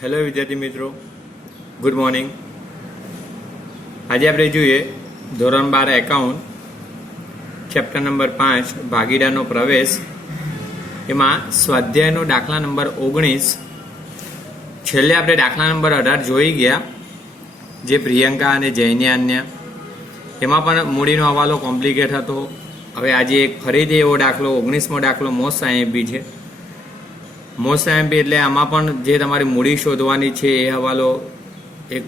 Hello વિદ્યાર્થી મિત્રો, good morning. આજે આપણે જોઈએ ધોરણ 12 એકાઉન્ટ ચેપ્ટર નંબર 5 ભાગીદારનો પ્રવેશ. એમાં સ્વાધ્યાયનો દાખલા નંબર 19. છેલ્લે આપણે દાખલા નંબર 18 જોઈ ગયા, જે પ્રિયંકા અને જૈન્યાન્ય. એમાં પણ મૂડીનો હવાલો કોમ્પ્લિકેટ હતો. હવે આજે એક ફરીથી એવો દાખલો 19મો દાખલો મોસ્ટ આઈએમપી છે. મોસ્ટ આઈએમપી એટલે આમાં પણ જે તમારી મૂડી શોધવાની છે એ હવાલો એક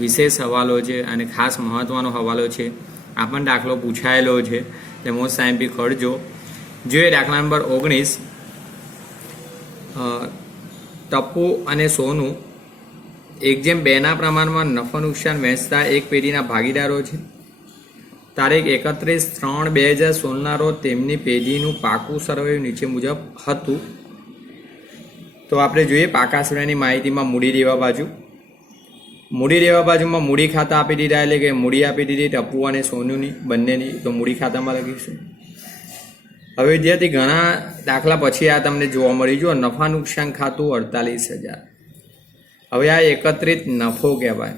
વિશેષ હવાલો છે અને ખાસ મહત્ત્વનો હવાલો છે. આ પણ દાખલો પૂછાયેલો છે એટલે મોસ્ટ આઈએમપી ખોડજો. જોઈએ દાખલા નંબર 19. ટપ્પુ અને સોનું 1:2 પ્રમાણમાં નફો નુકસાન વહેંચતા એક પેઢીના ભાગીદારો છે. તારીખ 31/3/2016 રોજ તેમની પેઢીનું પાકું સરવૈયું નીચે મુજબ હતું. તો આપણે જોઈએ પાકા સરવૈયાની માહિતીમાં મૂડી દેવા બાજુ. મૂડી દેવા બાજુમાં મૂડી ખાતા આપી દીધા, એટલે કે મૂડી આપી દીધી ટપ્પુ અને સોનુની બંનેની. તો મૂડી ખાતામાં લખીશું. હવે વિદ્યાર્થી ઘણા દાખલા પછી આ તમને જોવા મળી જો નફા નુકસાન ખાતું 48,000. હવે આ એકત્રિત નફો કહેવાય.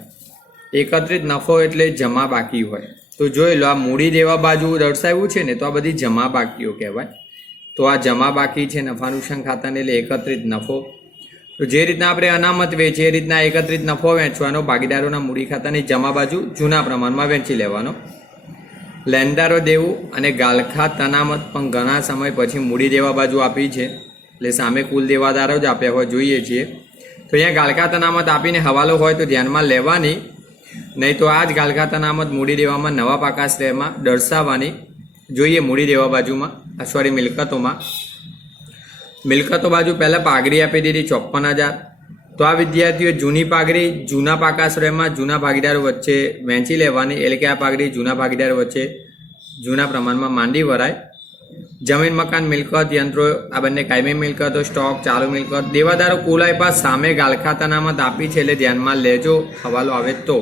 એકત્રિત નફો એટલે જમા બાકી હોય. તો જોઈ લો, આ મૂડી દેવા બાજુ દર્શાવ્યું છે ને, તો આ બધી જમા બાકીઓ કહેવાય. તો આ જમા બાકી છે નફા નુકસાન ખાતાને, એટલે એકત્રિત નફો. તો જે રીતના આપણે અનામત વેચીએ એ રીતના એકત્રિત નફો વેચવાનો, ભાગીદારોના મૂડી ખાતાની જમા બાજુ જૂના પ્રમાણમાં વેચી લેવાનો. લેણદારો દેવું અને ગાલખાત અનામત પણ ઘણા સમય પછી મૂડી દેવા બાજુ આપી છે, એટલે સામે કુલ દેવાદારો જ આપ્યા હોય જોઈએ છીએ. તો અહીંયા ગાલખાત અનામત આપીને હવાલો હોય તો ધ્યાનમાં લેવાની, નહીં તો આ જ ગાલખાત અનામત મૂડી દેવામાં નવા પાકા શ્રેયમાં દર્શાવવાની. જોઈએ મૂડી દેવા બાજુમાં, મિલકતોમાં. મિલકતો બાજુ પહેલાં પાઘડી આપી દીધી 54,000. તો આ વિદ્યાર્થીઓ જૂની પાઘડી જૂના પાકા શ્રેયમાં જૂના ભાગીદારો વચ્ચે વહેંચી લેવાની, એટલે કે આ પાઘડી જૂના ભાગીદારો વચ્ચે જૂના પ્રમાણમાં માંડી વરાય. જમીન મકાન મિલકત યંત્રો આ બંને કાયમી મિલકતો, સ્ટોક ચાલુ મિલકત. દેવાદારો કુલ આપ્યા, સામે ગાલખાત અનામત આપી છે એટલે ધ્યાનમાં લેજો હવાલો આવે તો,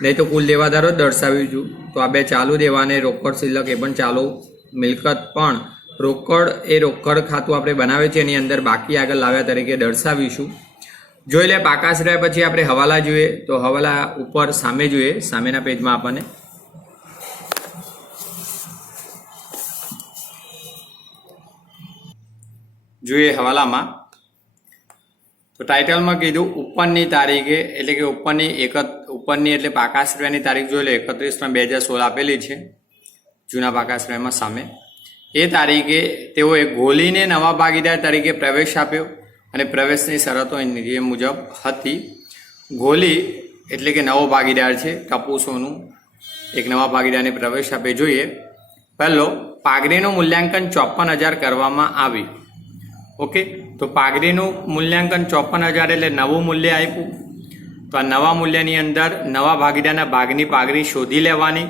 નહીં તો કુલ દેવાદારો જ દર્શાવ્યું છું. તો આ બે ચાલુ દેવાને રોકડ શિલ્લક એ પણ ચાલુ મિલકત પણ રોકડ એ રોકડ ખાતું આપણે બનાવે છે એની અંદર બાકી આગળ લાવ્યા તરીકે દર્શાવીશું. જોઈ લે પાકા શ્રેય પછી આપણે હવાલા જોઈએ. તો હવાલા ઉપર સામે જોઈએ, સામેના પેજમાં આપણને જોઈએ હવાલામાં. તો ટાઇટલમાં કીધું ઉપરની તારીખે, એટલે કે ઉપરની એટલે પાકા શ્રેયની તારીખ જોઈ લે 31/3/2016 આપેલી છે જૂના પાકા શ્રેયમાં સામે. એ તારીખે તેઓએ ગોલીને નવા ભાગીદાર તરીકે પ્રવેશ આપ્યો અને પ્રવેશની શરતો એ મુજબ હતી. ગોલી એટલે કે નવો ભાગીદાર છે, ટપ્પુ સોનું એક નવા ભાગીદારને પ્રવેશ આપે. જોઈએ પહેલો, પાઘડીનું મૂલ્યાંકન 54,000 કરવામાં આવી. ઓકે, તો પાઘડીનું મૂલ્યાંકન 54,000 એટલે નવું મૂલ્ય આપ્યું. તો આ નવા મૂલ્યની અંદર નવા ભાગીદારના ભાગની પાઘડી શોધી લેવાની.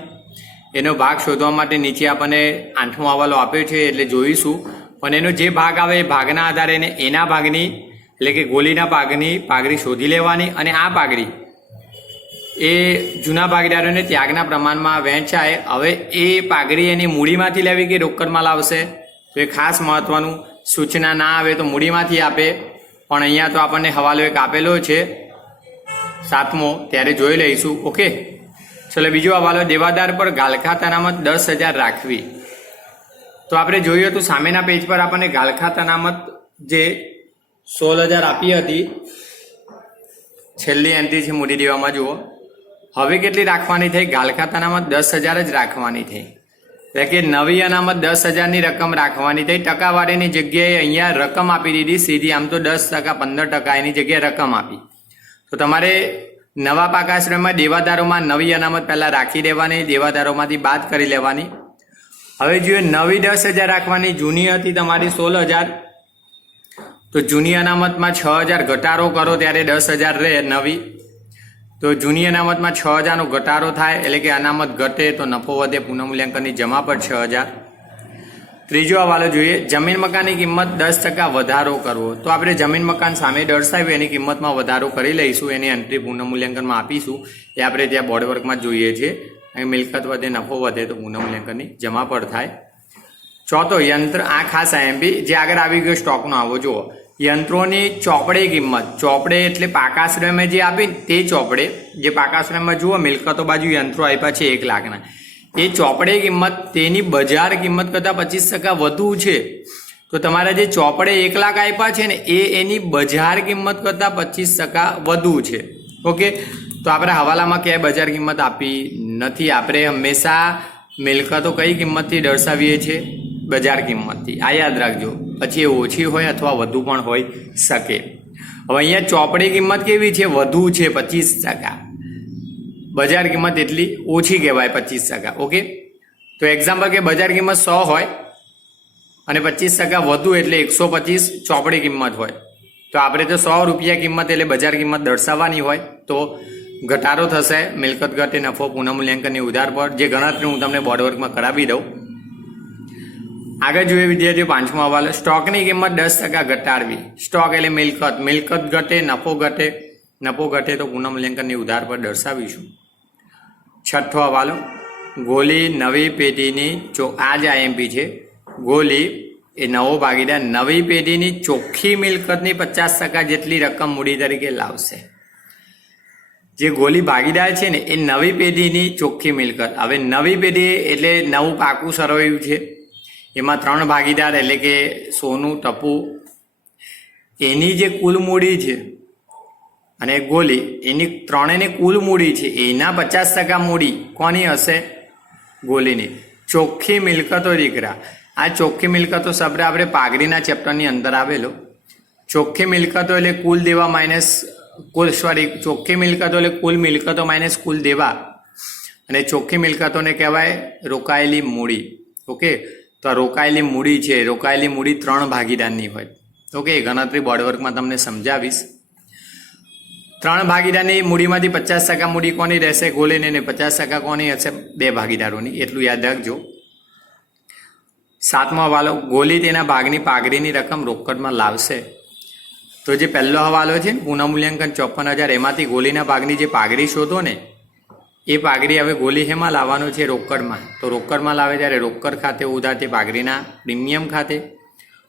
એનો ભાગ શોધવા માટે નીચે આપણને 8મો હવાલો આપ્યો છે એટલે જોઈશું. પણ એનો જે ભાગ આવે એ ભાગના આધારે એના ભાગની એટલે કે ગોલીના ભાગની પાઘડી શોધી લેવાની. અને આ પાઘડી એ જૂના ભાગીદારોને ત્યાગના પ્રમાણમાં વહેંચાય. હવે એ પાઘડી એની મૂડીમાંથી લેવી કે રોકડમાં લાવશે, તો એ ખાસ મહત્વનું. સૂચના ના આવે તો મૂડીમાંથી આપે, પણ અહીંયા તો આપણને હવાલો એક આપેલો છે 7મો, ત્યારે જોઈ લઈશું. ઓકે, ચલો બીજો હવાલો, દેવાદાર પર ગાલખાત અનામત 10,000 રાખવી. તો આપણે જોઈએ તો સામેના પેજ પર આપણને ગાલખાત અનામત જે 16,000 આપી હતી, છેલ્લી એન્ટ્રી છે મૂડી દેવામાં જુઓ. હવે કેટલી રાખવાની થઈ? ગાલખાત અનામત 10,000 જ રાખવાની થઈ, એટલે કે નવી અનામત 10,000ની રકમ રાખવાની થઈ. ટકાવારીની જગ્યાએ અહીંયા રકમ આપી દીધી સીધી, આમ તો 10%, 15% એની જગ્યાએ રકમ આપી. તો તમારે નવા પાકા શ્રેયમાં દેવાદારોમાં નવી અનામત પહેલાં રાખી દેવાની, દેવાદારોમાંથી બાદ કરી લેવાની. હવે જોઈએ નવી 10,000 રાખવાની, જૂની હતી તમારી 16,000. તો જૂની અનામતમાં 6,000 ઘટાડો કરો ત્યારે 10,000 રહે નવી. તો જૂની અનામતમાં 6,000નો ઘટાડો થાય, એટલે કે અનામત ઘટે તો નફો વધે. પુનઃમૂલ્યાંકનની જમા પર 6,000. ત્રીજો હવાલો જોઈએ, જમીન મકાનની કિંમત 10% વધારો કરવો. તો આપણે જમીન મકાન સામે દર્શાવ્યું એની કિંમતમાં વધારો કરી લઈશું, એની એન્ટ્રી પુનઃમૂલ્યાંકનમાં આપીશું. એ આપણે ત્યાં બોર્ડ વર્કમાં જોઈએ છીએ. અહીં મિલકત વધે નફો વધે તો પુનઃમૂલ્યાંકનની જમા પર થાય. ચોથો, યંત્ર, આ ખાસ આઈએમપી જે આગળ આવી ગયો સ્ટોકનો આવો જુઓ. યંત્રોની ચોપડે કિંમત, ચોપડે એટલે પાકા શ્રેમે જે આપી તે ચોપડે, જે પાકા શ્રેમમાં જુઓ મિલકતો બાજુ યંત્રો આપ્યા છે 1 લાખના, એ ચોપડે કિંમત તેની બજાર કિંમત કરતાં 25% વધુ છે. તો તમારા જે ચોપડે 1 લાખ આપ્યા છે ને એ એની બજાર કિંમત કરતાં 25% વધુ છે. ઓકે, તો આપણે હવાલામાં ક્યાંય બજાર કિંમત આપી નથી. આપણે હંમેશા મિલકતો કઈ કિંમતથી દર્શાવીએ છીએ? બજાર કિંમતથી. આ યાદ રાખજો, પછી એ ઓછી હોય અથવા વધુ પણ હોઈ શકે. હવે અહીંયા ચોપડી કિંમત કેવી છે? વધુ છે 25%. બજાર કિંમત એટલી ઓછી કહેવાય 25%. ઓકે, તો એક્ઝામ્પલ કે બજાર કિંમત 100 હોય અને 25% વધુ એટલે 125 ચોપડી કિંમત હોય, તો આપણે તો 100 રૂપિયા કિંમત એટલે બજાર કિંમત દર્શાવવાની હોય, તો ઘટાડો થશે મિલકત ઘટે નફો પુનઃમૂલ્યાંકનની ઉધાર પર, જે ગણતરી હું તમને બોર્ડ વર્કમાં કરાવી દઉં. આગળ જોઈએ વિદ્યાર્થીઓ 5મો હવાલો, સ્ટોકની કિંમત 10% ઘટાડવી. સ્ટોક એટલે મિલકત, મિલકત ઘટે નફો ઘટે, નફો ઘટે તો પુનઃમૂલ્યાંકનની ઉધાર પર દર્શાવીશું. 6થો હવાલો, ગોલી નવી પેઢીની આ જ આઈએમપી છે. ગોલી એ નવો ભાગીદાર નવી પેઢીની ચોખ્ખી મિલકતની 50% જેટલી રકમ મૂડી તરીકે લાવશે. જે ગોલી ભાગીદાર છે ને એ નવી પેઢીની ચોખ્ખી મિલકત. હવે નવી પેઢી એટલે નવું પાકું સરવૈયું છે, એમાં 3 ભાગીદાર એટલે કે સોનું, ટપુ, એની જે કુલ મૂડી છે અને ગોલી એની ત્રણેયની કુલ મૂડી છે એના 50% મૂડી કોની હશે? ગોલીની. ચોખ્ખી મિલકતો દીકરા, આ ચોખ્ખી મિલકતો શબ્દ આપણે પાઘડીના ચેપ્ટરની અંદર આવેલો. ચોખ્ખી મિલકતો એટલે કુલ દેવા માઇનસ ચોખ્ખી મિલકતો એટલે કુલ મિલકતો માઇનસ કુલ દેવા, અને ચોખ્ખી મિલકતોને કહેવાય રોકાયેલી મૂડી. ઓકે, તો આ રોકાયેલી મૂડી છે, રોકાયેલી મૂડી 3 ભાગીદારની હોય. ઓકે, ગણતરી બોર્ડ વર્કમાં તમને સમજાવીશ. 3 ભાગીદારની મૂડીમાંથી 50% મૂડી કોની રહેશે? ગોલીની, ને 50% કોની હશે? 2 ભાગીદારોની. એટલું યાદ રાખજો. 7મો હવાલો, ગોલી તેના ભાગની પાઘડીની રકમ રોકડમાં લાવશે. તો જે પહેલો હવાલો છે પુનઃમૂલ્યાંકન 54,000, એમાંથી ગોલીના ભાગની જે પાઘડી શોધો ને એ પાઘડી હવે ગોલી હેમાં લાવવાનું છે? રોકડમાં. તો રોકડમાં લાવે ત્યારે રોકડ ખાતે ઉધારથી પાઘડીના પ્રીમિયમ ખાતે,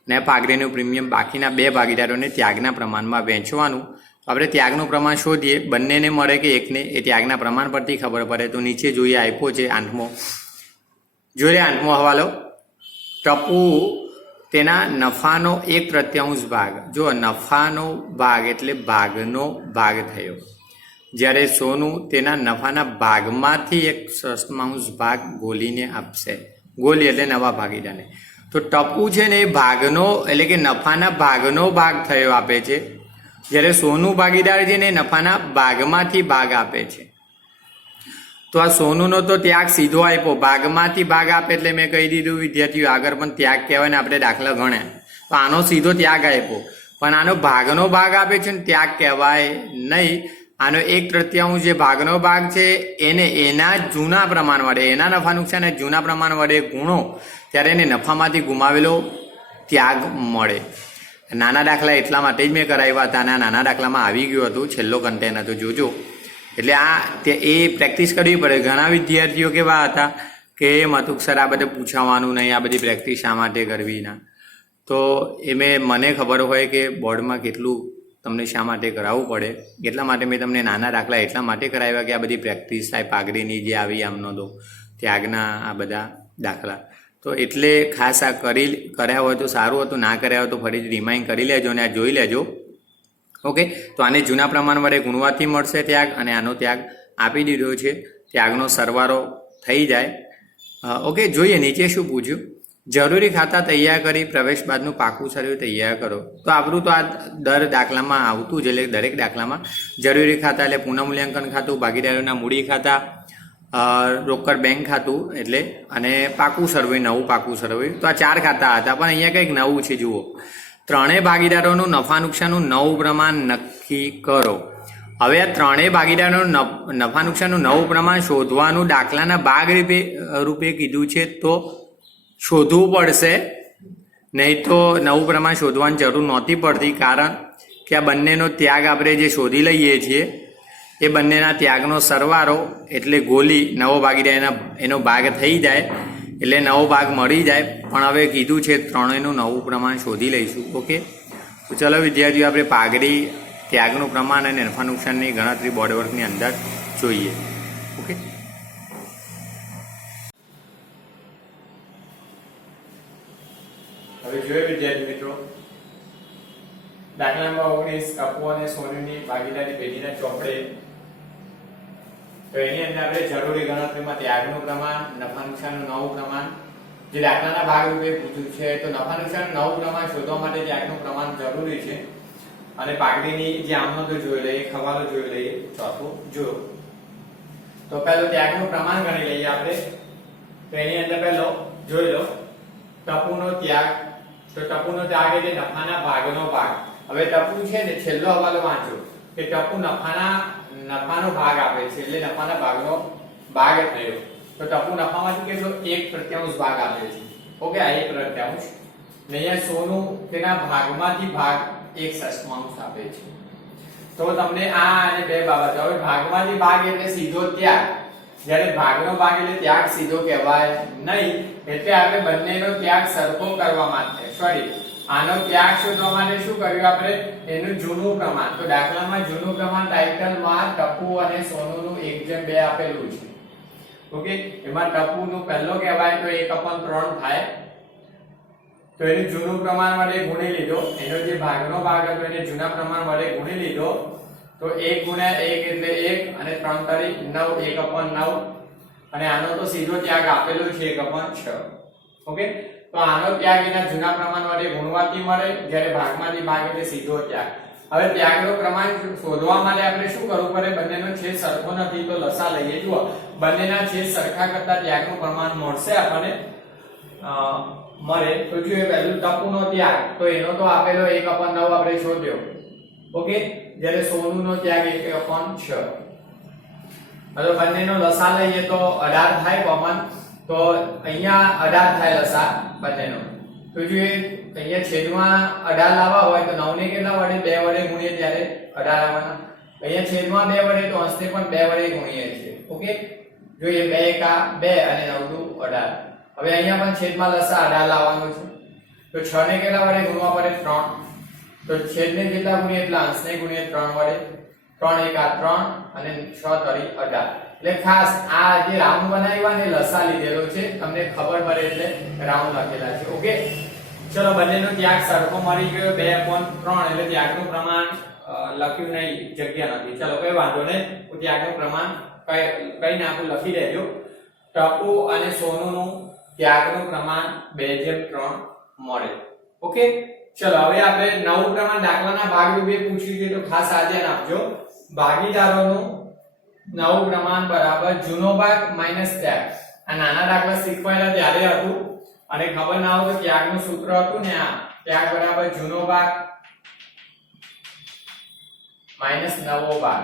ને પાઘડીનું પ્રીમિયમ બાકીના 2 ભાગીદારોને ત્યાગના પ્રમાણમાં વહેંચવાનું. આપણે ત્યાગનું પ્રમાણ શોધીએ, બંનેને મળે કે એકને, એ ત્યાગના પ્રમાણ પરથી ખબર પડે. તો નીચે જોઈએ આપ્યો છે 8મો. જોઈએ 8મો હવાલો, ટપુ તેના નફાનો 1/3 ભાગ. જો નફાનો ભાગ એટલે ભાગનો ભાગ થયો, જ્યારે સોનું તેના નફાના ભાગમાંથી 1/3 ભાગ ગોલીને આપશે. ગોલી એટલે નવા ભાગીદારને. તો ટપુ છે ને એ ભાગનો એટલે કે નફાના ભાગનો ભાગ થયો આપે છે, જ્યારે સોનું ભાગીદાર છે ને નફાના ભાગમાંથી ભાગ આપે છે. તો આ સોનુનો તો ત્યાગ સીધો આપ્યો, ભાગમાંથી ભાગ આપે એટલે મેં કહી દીધું વિદ્યાર્થીઓ આગળ પણ ત્યાગ કહેવાય ને, આપણે દાખલા ગણ્યા. તો આનો સીધો ત્યાગ આપ્યો, પણ આનો ભાગનો ભાગ આપે છે ને ત્યાગ કહેવાય નહીં. આનો 1/3 જે ભાગનો ભાગ છે એને એના જૂના પ્રમાણ વડે, એના નફા નુકસાન જૂના પ્રમાણ વડે ગુણો ત્યારે એને નફામાંથી ગુમાવેલો ત્યાગ મળે. નાના દાખલા એટલા માટે જ મેં કરાવ્યા હતા, અને નાના દાખલામાં આવી ગયું હતું, છેલ્લો કન્ટેન્ટ હતો, જોજો. એટલે એ પ્રેક્ટિસ કરવી પડે. ઘણા વિદ્યાર્થીઓ કેવા હતા કે મતુક સર આ બધે પૂછાવાનું નહીં, આ બધી પ્રેક્ટિસ શા માટે કરવી ના. તો મને ખબર હોય કે બોર્ડમાં કેટલું તમને શા માટે કરાવવું પડે, એટલા માટે મેં તમને નાના દાખલા એટલા માટે કરાવ્યા કે આ બધી પ્રેક્ટિસ થાય. પાઘડીની જે આવી આમનો તો ત્યાગના આ બધા દાખલા, તો એટલે ખાસ આ કર્યા હોય તો સારું હતું, ના કર્યા હોય તો ફરીથી રિમાઇન્ડ કરી લેજો અને આ જોઈ લેજો. ઓકે, તો આને જૂના પ્રમાણ વડે ગુણવાથી મળશે ત્યાગ, અને આનો ત્યાગ આપી દીધો છે, ત્યાગનો સરવાળો થઈ જાય. ઓકે, જોઈએ નીચે શું પૂછ્યું. જરૂરી ખાતા તૈયાર કરી પ્રવેશ બાદનું પાકું સર્વે તૈયાર કરો. તો આપણું તો આ દર દાખલામાં આવતું જ, એટલે દરેક દાખલામાં જરૂરી ખાતા એટલે પુનઃમૂલ્યાંકન ખાતું, ભાગીદારોના મૂડી ખાતા, રોકડ બેંક ખાતું એટલે, અને પાકું સર્વે, નવું પાકું સર્વે. તો આ 4 ખાતા હતા, પણ અહીંયા કંઈક નવું છે. જુઓ, 3 ભાગીદારોનું નફા નુકસાનનું નવું પ્રમાણ નક્કી કરો. હવે આ 3 ભાગીદારોનું નફા નુકસાનનું નવું પ્રમાણ શોધવાનું દાખલાના ભાગ રૂપે કીધું છે, તો શોધવું પડશે, નહીં તો નવું પ્રમાણ શોધવાની જરૂર નહોતી પડતી. કારણ કે આ બંનેનો ત્યાગ આપણે જે શોધી લઈએ છીએ એ બંનેના ત્યાગનો સરવાળો એટલે ગોલી નવો ભાગીદાર એનો ભાગ થઈ જાય એટલે નવો ભાગ મળી જાય. પણ હવે કીધું છે 3નું નવું પ્રમાણ શોધી લઈશું. ઓકે, તો ચલો વિદ્યાર્થીઓ, આપણે પાઘડી, ત્યાગનું પ્રમાણ અને નફા નુકસાનની ગણતરી બોર્ડ વર્કની અંદર જોઈએ. ઓકે, હવે જોઈએ વિદ્યાર્થી મિત્રો, દાખલા નંબર 19 કપુ અને સોનુની ભાગીદારી પેઢીના ચોપડે. તો એની અંદર આપણે જરૂરી ગણતરીમાં ત્યાગનું પ્રમાણ, નફા નુકસાનનું નવું પ્રમાણ, જે દાખલાના ભાગરૂપે પૂછ્યું છે. તો નફા નુકસાનનું નવું પ્રમાણ શોધવા માટે ત્યાગનું પ્રમાણ જરૂરી છે. અને પાઘડીની જે આમનો તો જોઈ લઈએ, ખવાલો જોઈ લઈએ, ચોથું જો. તો પહેલો ત્યાગનું પ્રમાણ ગણી લઈએ આપણે. તો એની અંદર પહેલો જોઈ લો ટપુનો ત્યાગ. તો ટપુનો ત્યાગ એટલે નફાના ભાગનો ભાગ. હવે ટપુ છે ને, છેલ્લો હવાલો વાંચો કે ટપુ નફાનો ભાગ આપે છે, એટલે નફાના ભાગનો ભાગ થયો. તો ટપુ નફામાંથી કેટલો 1/3 ભાગ આપે છે. ઓકે, આ 1/3. ને અહીંયા સોનું તેના ભાગમાંથી ભાગ 1/6 આપે છે. તો તમને આ અને બે બાબત. હવે ભાગમાંથી ભાગ એટલે સીધો ત્યાગ, જ્યારે ભાગનો ભાગ એટલે ત્યાગ સીધો કહેવાય નહીં. એટલે આપણે બંનેનો ત્યાગ સરખો કરવા માટે, આનો ત્યાગ શોધવા માટે શું કર્યું આપણે? એનું જૂનું પ્રમાણ. તો દાખલામાં જૂનું પ્રમાણ ટાઇટલમાં ટપુ અને સોનુનું 1:2 આપેલું છે. ઓકે, એમાં ટપુનું પહેલો કહેવાય તો 1/3 થાય. તો એનું જૂનું પ્રમાણ વડે ગુણી લીધો. એનો જે ભાગનો ભાગ હતો એને જૂના પ્રમાણ વડે ગુણી લીધો. તો 1 × 1 એટલે 1 અને 3 તારી 9, 1/9. અને આનો તો સીધો ત્યાગ આપેલો છે 1/6. ઓકે, તો આનો ત્યાગ એના જૂના પ્રમાણ વડે ગુણવાથી મળે, જ્યારે ભાગમાંથી ભાગ એટલે સીધો ત્યાગ. હવે ત્યાગનો પ્રમાણ શોધવા માટે આપણે શું કરવું પડે? બંનેનો છેદ સરખો નથી તો લસા લઈએ. જુઓ, બંનેના છેદ સરખા કરતા ત્યાગનું પ્રમાણ મળશે આપણને મળે. તો જોઈએ પહેલું ટપુનો ત્યાગ. તો એનો તો આપેલો 1/9 આપણે શોધ્યો. ઓકે, જ્યારે સોનુનો ત્યાગ 1/6. હવે બંનેનો લસા લઈએ તો 18 થાય કોમન. તો અહીંયા 18 થાય લસા બંનેનો. તો જોઈએ અહીંયા છેદમાં 18 લાવવા હોય તો 9 ને કેટલા વડે? 2 વડે ગુણીએ ત્યારે 18 આવવાના. અહીંયા છેદમાં 2 વડે તો અંશને પણ 2 વડે ગુણીએ છીએ. ઓકે, જોઈએ 2 × 2 અને 9 × 18. હવે અહીંયા પણ છેદમાં લસા 18 લાવવાનું છે. તો 6 ને કેટલા વડે ગુણવા પડે? 3. તો છેદને કેટલા ગુણીએ? એટલે અંશને ગુણીએ 3 વડે. 3 × 1 = 3 અને 6 × 18. એટલે ખાસ આ જે રાઉન્ડ બનાવ્યા ને લસા લીધેલો છે, તમને ખબર પડે એટલે રાઉન્ડ લખેલા છે. ઓકે, ચલો બંનેનો ત્યાગ સરખો મળી ગયો 2/3. એટલે ત્યાગનું પ્રમાણ લખ્યું નહીં, જગ્યા નથી. ચલો કઈ વાંધો નહીં, હું ત્યાગનું પ્રમાણ કઈ નાખું લખી દેજો. ટપુ અને સોનુનું ત્યાગનું પ્રમાણ 2:3 મળે. ઓકે, ચલો હવે આપણે નવું પ્રમાણ દાખલાના ભાગરૂપે પૂછ્યું છે, તો ખાસ આ ધ્યાન આપજો. ભાગીદારોનું નવું પ્રમાણ બરાબર જૂનો ભાગ માઈનસ ત્યાગ. આ નાના દાખલા શીખવાયેલા ત્યારે હતું અને ખબર ના હોય તો ત્યાગનું સૂત્ર હતું ને, આ ત્યાગ બરાબર જૂનો ભાગ માઈનસ નવો ભાગ,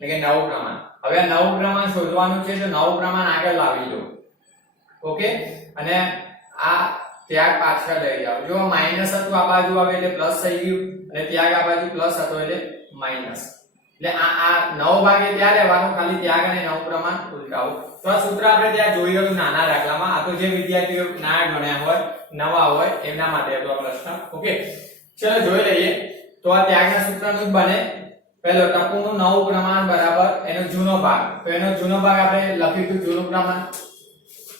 એટલે કે નવું પ્રમાણ. હવે આ નવું પ્રમાણ શોધવાનું છે, તો નવું પ્રમાણ આગળ લાવી લો. ઓકે, અને આ ત્યાગ પાછળ લઈ જાઓ. જો માઈનસ હતું આ બાજુ આવે એટલે પ્લસ થઈ ગયું, અને ત્યાગ આ બાજુ પ્લસ હતો એટલે માઈનસ. એટલે આ નવો ભાગ એ ત્યાં લેવાનું, ખાલી ત્યાગ અને નવું પ્રમાણ ઉલટાવું. તો આ સૂત્ર આપણે ત્યાં જોયું હતું નાના દાખલામાં. આ તો જે વિદ્યાર્થીઓ ના ગણ્યા હોય, નવા હોય એમના માટે હતો આ પ્રશ્ન. ઓકે, ચલો જોઈ લઈએ. તો આ ત્યાગના સૂત્રનું જ બને. પહેલો ટપુનું નવું પ્રમાણ બરાબર એનો જૂનો ભાગ. તો એનો જૂનો ભાગ આપણે લખ્યું જૂનું પ્રમાણ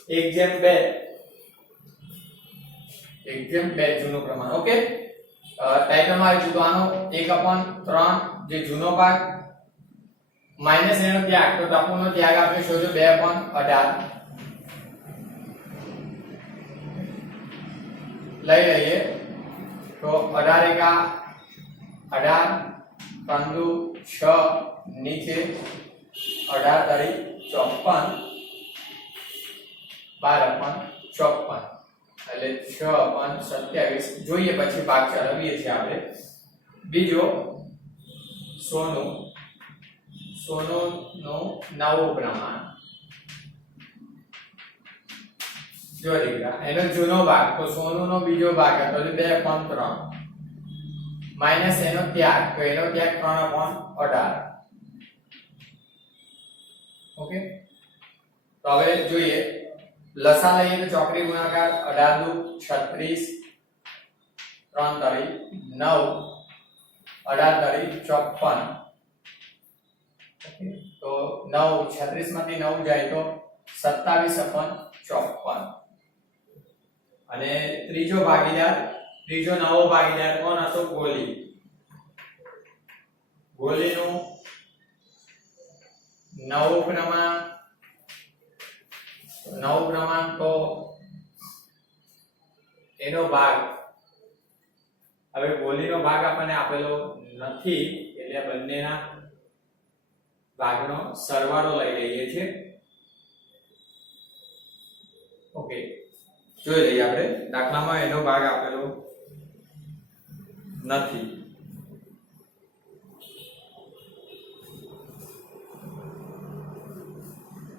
1:2. 1:2 જૂનું પ્રમાણ. ઓકે, ટાઇટલમાં આવી તો આનો 1/3 જે જૂનો ભાગ માઈનસ એનો ત્યાગ. તો ટપુનો ત્યાગ આપણે શોધ્યો 2/18. લઈ લઈએ તો 18 × 18 6 નીચે 18 તારી 54 12/54 એટલે 6/27. જોઈએ પછી ભાગ ચલાવીએ છીએ આપણે. બીજો સોનુનું નવું પ્રમાણ. જો દીકરા એનો જૂનો ભાગ, તો સોનુનો બીજો ભાગ હતો એટલે 2/3 માઈનસ એનો ત્યાગ. તો એનો ત્યાગ 3/18. ઓકે, તો હવે જોઈએ લસા લઈએ તો ચોકડી ગુણાકાર 18 × 36 3 તારી 9, 18 તારી 54. ઓકે, તો 9 36 માંથી 9 જાય તો 27/54. અને ત્રીજો નવો ભાગીદાર કોણ હતો? ગોલી. ગોલીનું નવું ક્રમાંક તો એનો ભાગ, હવે ગોલીનો ભાગ આપણને આપેલો નથી એટલે બંનેના ભાગનો સરવાળો લઈ લઈએ છીએ. ઓકે, જોઈ લઈએ આપણે દાખલામાં એનો ભાગ આપેલો નથી.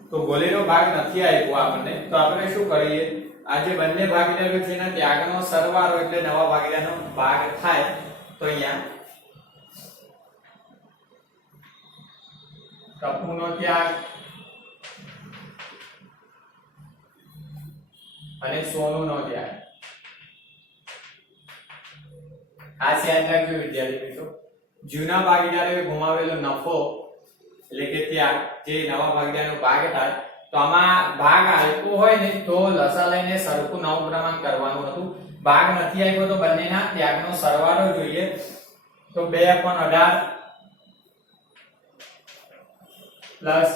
તો ગોલીનો ભાગ નથી આપ્યો આપણને, તો આપણે શું કરીએ? આ જે બંને ભાગીદારો છે એના ત્યાગનો સરવાળો એટલે નવા ભાગીદારનો ભાગ થાય. તો અહીંયા ટપુનો ત્યાગ અને સોનુનો ત્યાગ. ખાસ યાદ રાખજો વિદ્યાર્થી મિત્રો, જૂના ભાગીદારોએ ગુમાવેલો નફો એટલે કે ત્યાગ જે નવા ભાગીદારનો ભાગ થાય, તો આમાં ભાગ આપ્યો હોય ને તો લસા લઈને સરખું નવું ક્રમાંક કરવાનું હતું. ભાગ નથી આપ્યો તો બંનેના ત્યાગનો સરવાળો જોઈએ. તો 2/18 પ્લસ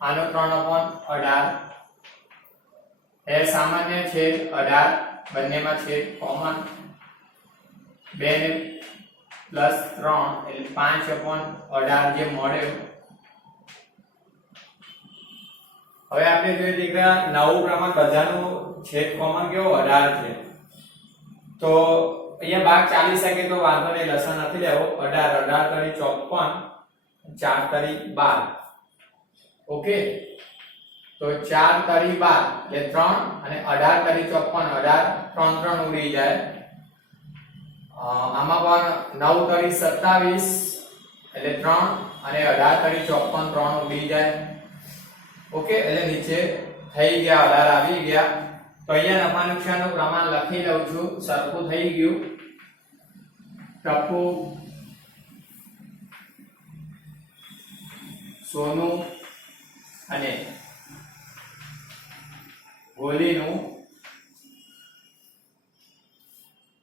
આનો 3/18 એ સામાન્ય છેદ 18, બંનેમાં છેદ કોમન. 2 ને પ્લસ 3 એટલે 5/18 જે મળ્યો. હવે આપણે જોઈએ દીકરા નવું ક્રમાંક બધાનો છેદ કોમન કેવો 18 છે. તો અહીંયા ભાગ ચાલી શકે તો વાંધો નહીં, લસા નથી લેવો. 18 તારી 54, 4 તારી 12. ઓકે, તો 4 તારી 12 એટલે 3 અને 18 તારી 54, 18 3 ઉડી જાય. આમાં પણ 9 તારી 27 એટલે 3 અને 18 તારી 54 3 ઉડી જાય. ઓકે, એટલે નીચે થઈ ગયા 18 આવી ગયા. તો અહીંયા નફા નુકસાનનું પ્રમાણ લખી લઉં છું, સરખું થઈ ગયું. ટપુ, સોનું અને ગોલીનું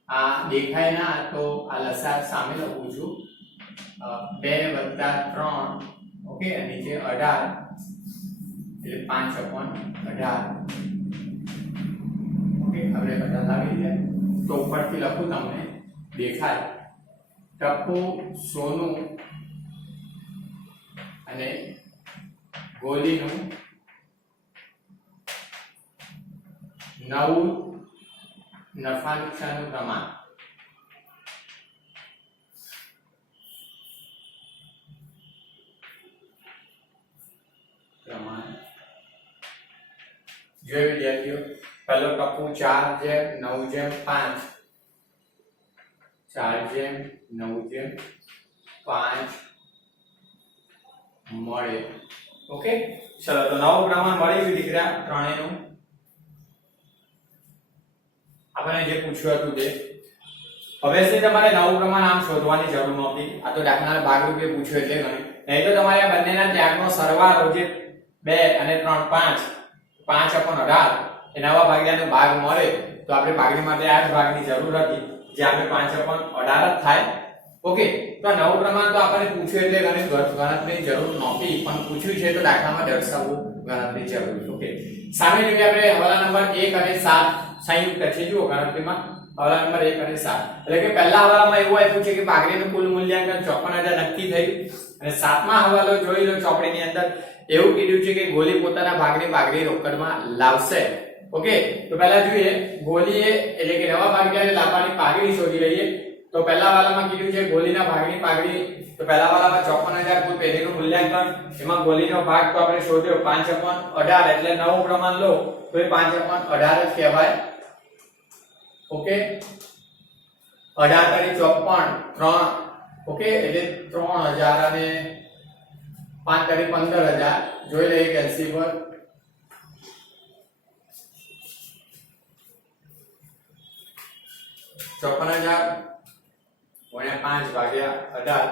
આ દેખાય ના તો આ લસા સામે લખું છું. 2 + 3. ઓકે, નીચે 18 એટલે 5/18. ઓકે, આપણે બધા લાવી દે તો ઉપરથી લખું તમને દેખાય. ટપુ, સોનું અને ગોલીનું નવું નફા નુકસાનનું પ્રમાણ. જોઈ વિદ્યાર્થીઓ, પહેલો ટપુ 4/9/5, 4/9/5 મળે. ઓકે, ચલો તો નવું પ્રમાણ મળી ગયું દીકરા ત્રણેયનું. આપણે જે પૂછ્યું હતું તે હવે છે તમારે નવું પ્રમાણ આમ શોધવાની જરૂર નહોતી. આ તો દાખલાના ભાગરૂપે પૂછ્યું એટલે ગણ્યું. નહીં તો તમારે આ બંનેના ત્યાગનો સરવાળો જે 2 અને 3 5/18 એ નવા ભાગીદારનો ભાગ મળે તો આપણે ભાગની માટે આ જ ભાગની જરૂર હતી જે આપણે 5/18 જ થાય. ઓકે, તો નવું પ્રમાણ તો આપણને પૂછ્યું એટલે ગણતરીની જરૂર નહોતી, પણ પૂછ્યું છે તો દાખલામાં દર્શાવવું ગણતરી જરૂરી. ઓકે, સામે જોઈએ આપણે હવાલા નંબર 1 અને 7 સંયુક્ત છે. જુઓ ગણતરીમાં હવાલા નંબર 1 અને 7 એટલે કે પહેલા હવાલામાં એવું આપ્યું છે કે ભાગરીનું કુલ મૂલ્યાંકન 54,000 નક્કી થયું. અને સાતમા હવાલો જોઈ લો, ચોપડીની અંદર એવું કીધું છે કે ગોલી પોતાના ભાગની ભાગની રોકડમાં લાવશે. ઓકે, તો પહેલા જોઈએ ગોલીએ એટલે કે નવા ભાગીદારે લાવવાની પાઘડી શોધી લઈએ. તો પહેલા વાલામાં કીધું છે ગોલીના ભાગની પાઘડી. તો પહેલા વાલામાં 54,000 કુલ પેઢીનું મૂલ્યાંકન, એમાં ગોલીનો ભાગ તો આપણે શોધ્યો 5/18 એટલે નવું પ્રમાણ લો તો એ 5/18 જ કહેવાય. ઓકે, 18 તારી 54 3. ઓકે, એટલે 3000 અને 5 તારી 15,000. જોઈ લઈએ કેલ્સી પર. 54,000 ગુણ્યા 5 ભાગ્યા 18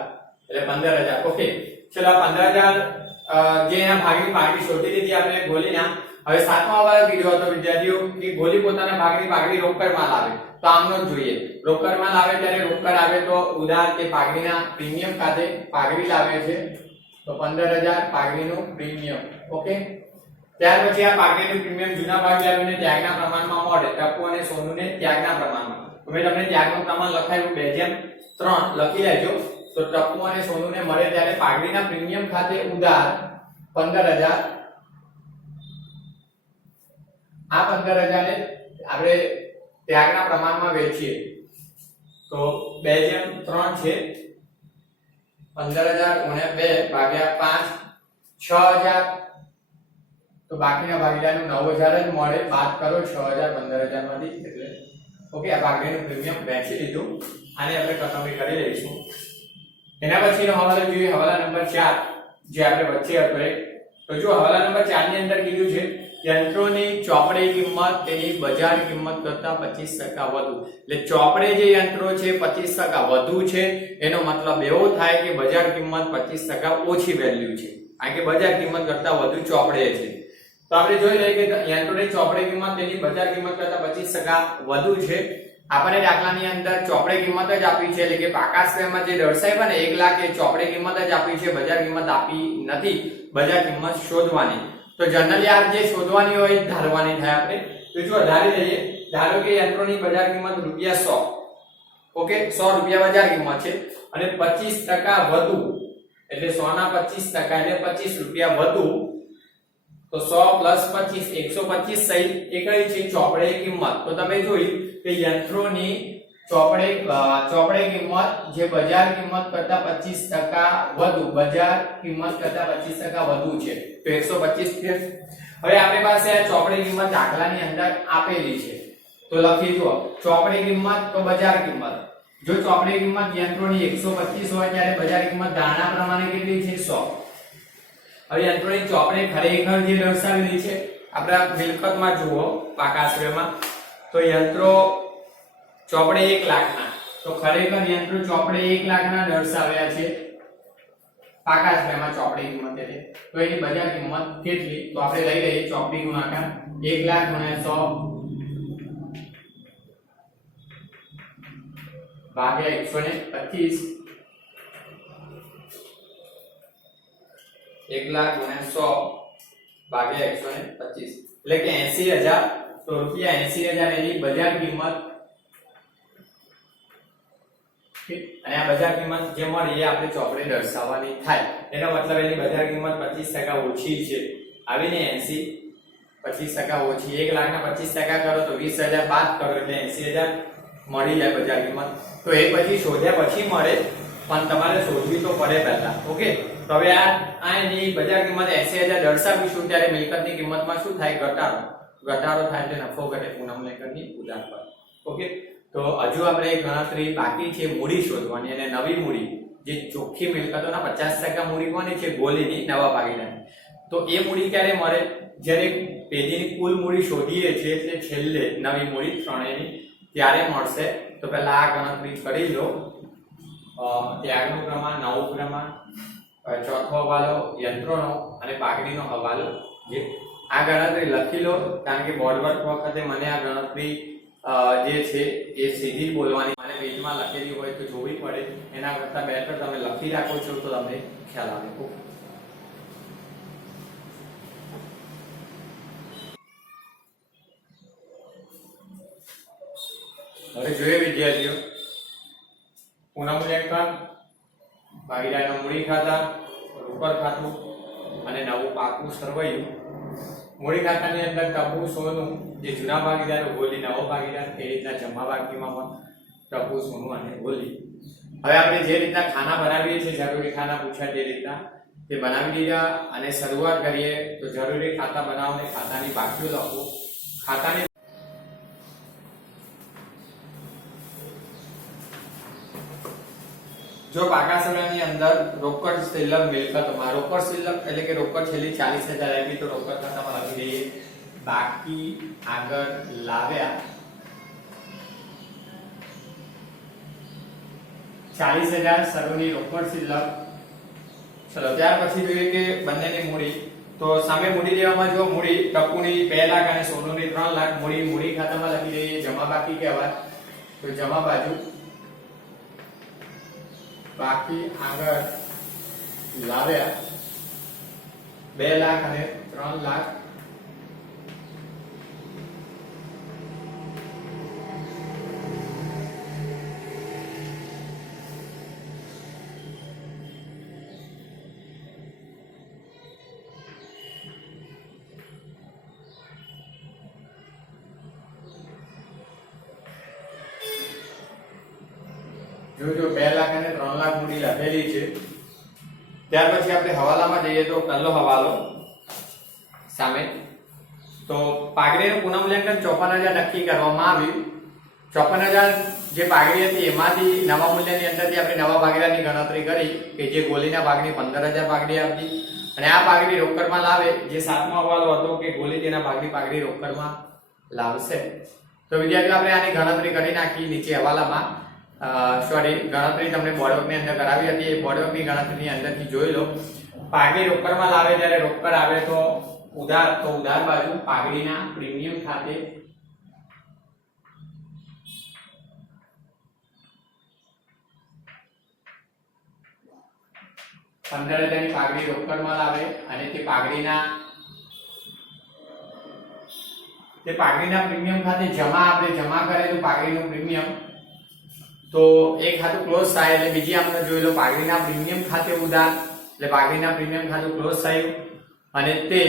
એટલે 15,000. ઓકે, ચલો 15,000 જે એના ભાગની પાઘડી શોધી લીધી આપણે ગોલીના. હવે સાતમા વાળો કીધો હતો વિદ્યાર્થીઓ કે ગોલી પોતાના ભાગની પાઘડી રોકડમાં લાવે, તો આમનો જ જોઈએ. રોકડમાં લાવે ત્યારે રોકડ આવે તો ઉધાર કે પાઘડીના પ્રીમિયમ ખાતે પાઘડી લાવે છે, તો 15,000 પાઘડીનું પ્રીમિયમ. ઓકે, ત્યાર પછી આ પાઘડીનું પ્રીમિયમ જૂના ભાગીદારોને ત્યાગના પ્રમાણમાં મળે, ટપુ અને સોનુને ત્યાગના પ્રમાણમાં. તો મેં તમને ત્યાગનું પ્રમાણ લખાયું 2:3 લખી લેજો. તો ટપુ અને સોનુને મળે ત્યારે પાઘડીના પ્રીમિયમ ખાતે ઉધાર 15,000. આ 15,000 ને આપણે ત્યાગના પ્રમાણમાં વેચીએ તો 2:3 છે. 15,000 ગુણ્યા 2 ભાગ્યા 5 6,000. તો બાકીના ભાગીદારનું 9,000 જ મળે. બાદ કરો 6,000 15,000 માંથી એટલે ઓકે, આ ભાગડીનું પ્રીમિયમ વેચી લીધું. આને આપણે કટોકટી કરી લઈશું. એના પછીનો હવાલો જોઈએ, હવાલા નંબર 4 જે આપણે વચ્ચે હતો એક. તો જો હવાલા નંબર 4 ની અંદર કીધું છે યંત્રોની ચોપડે કિંમત તેની બજાર કિંમત કરતા 25% વધુ. એટલે ચોપડે જે યંત્રો છે 25% વધુ છે, એનો મતલબ એવો થાય કે બજાર કિંમત 25% ઓછી વેલ્યુ છે, કારણ કે બજાર કિંમત કરતા વધુ ચોપડે છે. તો આપણે જોઈ લઈએ કે યંત્રોની ચોપડે કિંમત તેની બજાર કિંમત કરતા 25% વધુ છે. આપણે દાખલાની અંદર ચોપડે કિંમત જ આપી છે, એટલે કે પાકા શ્રેણીમાં જે દર્શાવ્યા ને 1 લાખ એ ચોપડે કિંમત જ આપી છે, બજાર કિંમત આપી નથી. બજાર કિંમત શોધવાની. તો જનરલી આ જે શોધવાની હોય ધારવાની થાય આપણે. તો જો ધારી લઈએ, ધારો કે યંત્રોની બજાર કિંમત ₹100. ઓકે, ₹100 બજાર કિંમત છે અને 25% વધુ એટલે 100 ના 25% એટલે ₹25 વધુ. તો 100 + 25 125 સહિત એ કઈ છે ચોપડે કિંમત. તો તમે જોઈ કે યંત્રોની ચોપડે કિંમત જે બજાર કિંમત કરતા 25% વધુ, બજાર કિંમત કરતા 25% વધુ છે, તો 125 છે. હવે આપણી પાસે આ ચોપડે કિંમત દાખલાની અંદર આપેલી છે, તો લખી જુઓ ચોપડે કિંમત તો બજાર કિંમત. જો ચોપડે કિંમત યંત્રોની 125 હોય ત્યારે બજાર કિંમત ધારણા પ્રમાણે કેટલી છે 100. હવે યંત્રોની ચોપડે ખરેખર જે દર્શાવેલી છે આપણા મિલકતમાં જુઓ પાકા શ્રેણીમાં, તો યંત્રો ચોપડે 1 લાખના, તો ખરેખર યંત્રો ચોપડે 1 લાખના દર્શાવ્યા છે પાકા શ્રેણીમાં ચોપડે કિંમત એટલે. તો એની બજાર કિંમત કેટલી? તો આપણે લઈ લઈએ ચોપડી ગુણાકાર 1 લાખ ગુણ્યા 100 ભાગ્યા 125. 1 લાખ ગુણ્યા 100 ભાગ્યા 125 એટલે કે 80,000. તો ₹80,000 એની બજાર કિંમત. અને આ બજાર કિંમત જે મળી એ આપણે ચોપડે દર્શાવવાની થાય. એનો મતલબ એની બજાર કિંમત 25% ઓછી છે. આવીને 80 25% ઓછી. 1 લાખના 25% કરો તો 20,000 બાદ કરો એટલે 80,000 મળી જાય બજાર કિંમત. તો એ પછી શોધ્યા પછી મળે, પણ તમારે શોધવી તો પડે પહેલા. ઓકે, તો હવે આ એની બજાર કિંમત 80,000 દર્શાવીશું ત્યારે મિલકતની કિંમતમાં શું થાય? ઘટાડો થાય એટલે નફો ઘટે પૂનમ લેખકની ઉધાર પર. ઓકે, તો હજુ આપણે ગણતરી બાકી છે મૂડી શોધવાની. અને નવી મૂડી જે ચોખ્ખી મિલકતોના 50% મૂડી કોની છે? ગોલીની, નવા ભાગીદારની. તો એ મૂડી ક્યારે મળે? જ્યારે પેઢીની કુલ મૂડી શોધીએ છીએ એટલે છેલ્લે નવી મૂડી ત્રણેયની ત્યારે મળશે. તો પહેલા આ ગણતરી કરી લો. ત્યાગનું પ્રમાણ, નવું પ્રમાણ, ચોથો હવાલો યંત્રોનો અને પાઘડીનો હવાલો. જે આ ગણતરી લખી લો, કારણ કે બોર્ડ વર્ક વખતે મને આ ગણતરી જે છે એ સીધી બોલવાની અને પેજમાં લખેલી હોય તો જોવી પડે. એના કરતા બેટર તમે લખી રાખો છો તો તમને ખ્યાલ આવે. હવે જોઈએ વિદ્યાર્થીઓ, પુનઃમૂલ્યાંકન, ભાગીદારના મૂડી ખાતા, રોકડ ખાતું અને નવું પાકું સરવૈયું. મૂડી ખાતાની અંદર ટપુ, સોનું જે જૂના ભાગીદારો, ગોલી નવો ભાગીદાર, એ રીતના જમા બાકીમાં પણ ટપુ, સોનું અને ગોલી. હવે આપણે જે રીતના ખાના બનાવીએ છીએ, જરૂરી ખાના પૂછ્યા તે રીતના તે બનાવી દીધા અને શરૂઆત કરીએ. તો જરૂરી ખાતા બનાવો અને ખાતાની બાકીઓ લખો. ખાતાની જો પાકા શ્રેણીની અંદર રોકડ શિલ્લક મિલકતોમાં, રોકડ શિલ્લક એટલે કે રોકડ છેલ્લી 40,000 આવી તો રોકડ ખાતામાં લખી દઈએ. બાકી આગળ લાવ્યા 40,000 સરોની રોકડ શિલ્લક. ચલો ત્યાર પછી જોઈએ કે બંનેની મૂડી. તો સામે મૂડી લેવામાં જો મૂડી ટપુની 2 લાખ અને સોનુની 3 લાખ. મૂડી ખાતામાં લખી દઈએ, જમા બાકી કહેવાય. તો જમા બાજુ બાકી આગળ લાવ્યા 2 લાખ અને 3 લાખ. જો 2 લાખ અને 3 લાખ મૂડી લખેલી છે. ત્યાર પછી આપણે હવાલામાં જઈએ તો પહેલો હવાલો સામે. તો પાઘડીનું પુનઃમૂલ્યાંકન 54,000 નક્કી કરવામાં આવ્યું. 54,000 જે પાઘડી હતી એમાંથી નવા મૂલ્યની અંદરથી આપણે નવા ભાગીદારની ગણતરી કરી કે જે ગોલીના ભાગની 15,000 પાઘડી આપી અને આ પાઘડી રોકડમાં લાવે. જે સાતમો હવાલો હતો કે ગોલી તેના ભાગની પાઘડી રોકડમાં લાવશે. તો વિદ્યાર્થીઓ આપણે આની ગણતરી કરી નાખી નીચે હવાલામાં. ગણતરી તમને બોર્ડવર્કની અંદર કરાવી હતી. એ બોર્ડવર્કની ગણતરીની અંદરથી જોઈ લો. પાઘડી રોકડમાં લાવે ત્યારે રોકડ આવે તો ઉધાર બાજુ પાઘડીના પ્રીમિયમ ખાતે 15,000 ની પાઘડી રોકડમાં લાવે અને તે પાઘડીના પ્રીમિયમ ખાતે જમા કરેલું પાઘડીનું પ્રીમિયમ. તો એક ખાતું ક્લોઝ થાય એટલે બીજી આપણે જોઈ લો પાઘડીના પ્રીમિયમ ખાતે ઉધાર એટલે પાઘડીના પ્રીમિયમ ખાતું ક્લોઝ થયું અને તે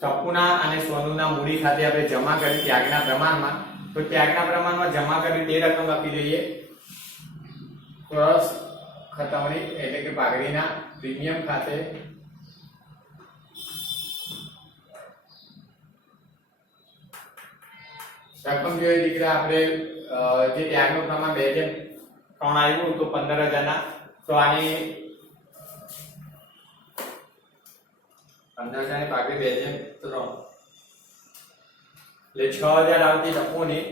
ટપુના અને સોનુના મૂડી ખાતે આપણે જમા કરી ત્યાગના પ્રમાણમાં. તો ત્યાગના પ્રમાણમાં જમા કરી તે રકમ લખી દઈએ ક્રોસ ખતવણી એટલે કે પાઘડીના પ્રીમિયમ ખાતે રકમ જોઈએ દીકરા આપણે જે ત્યાગનું પ્રમાણ 2003 આવ્યું તો 15,000 ના. તો આની 15,000 ની પાઘડી 2003 એટલે 6,000 આવતી ટપુની.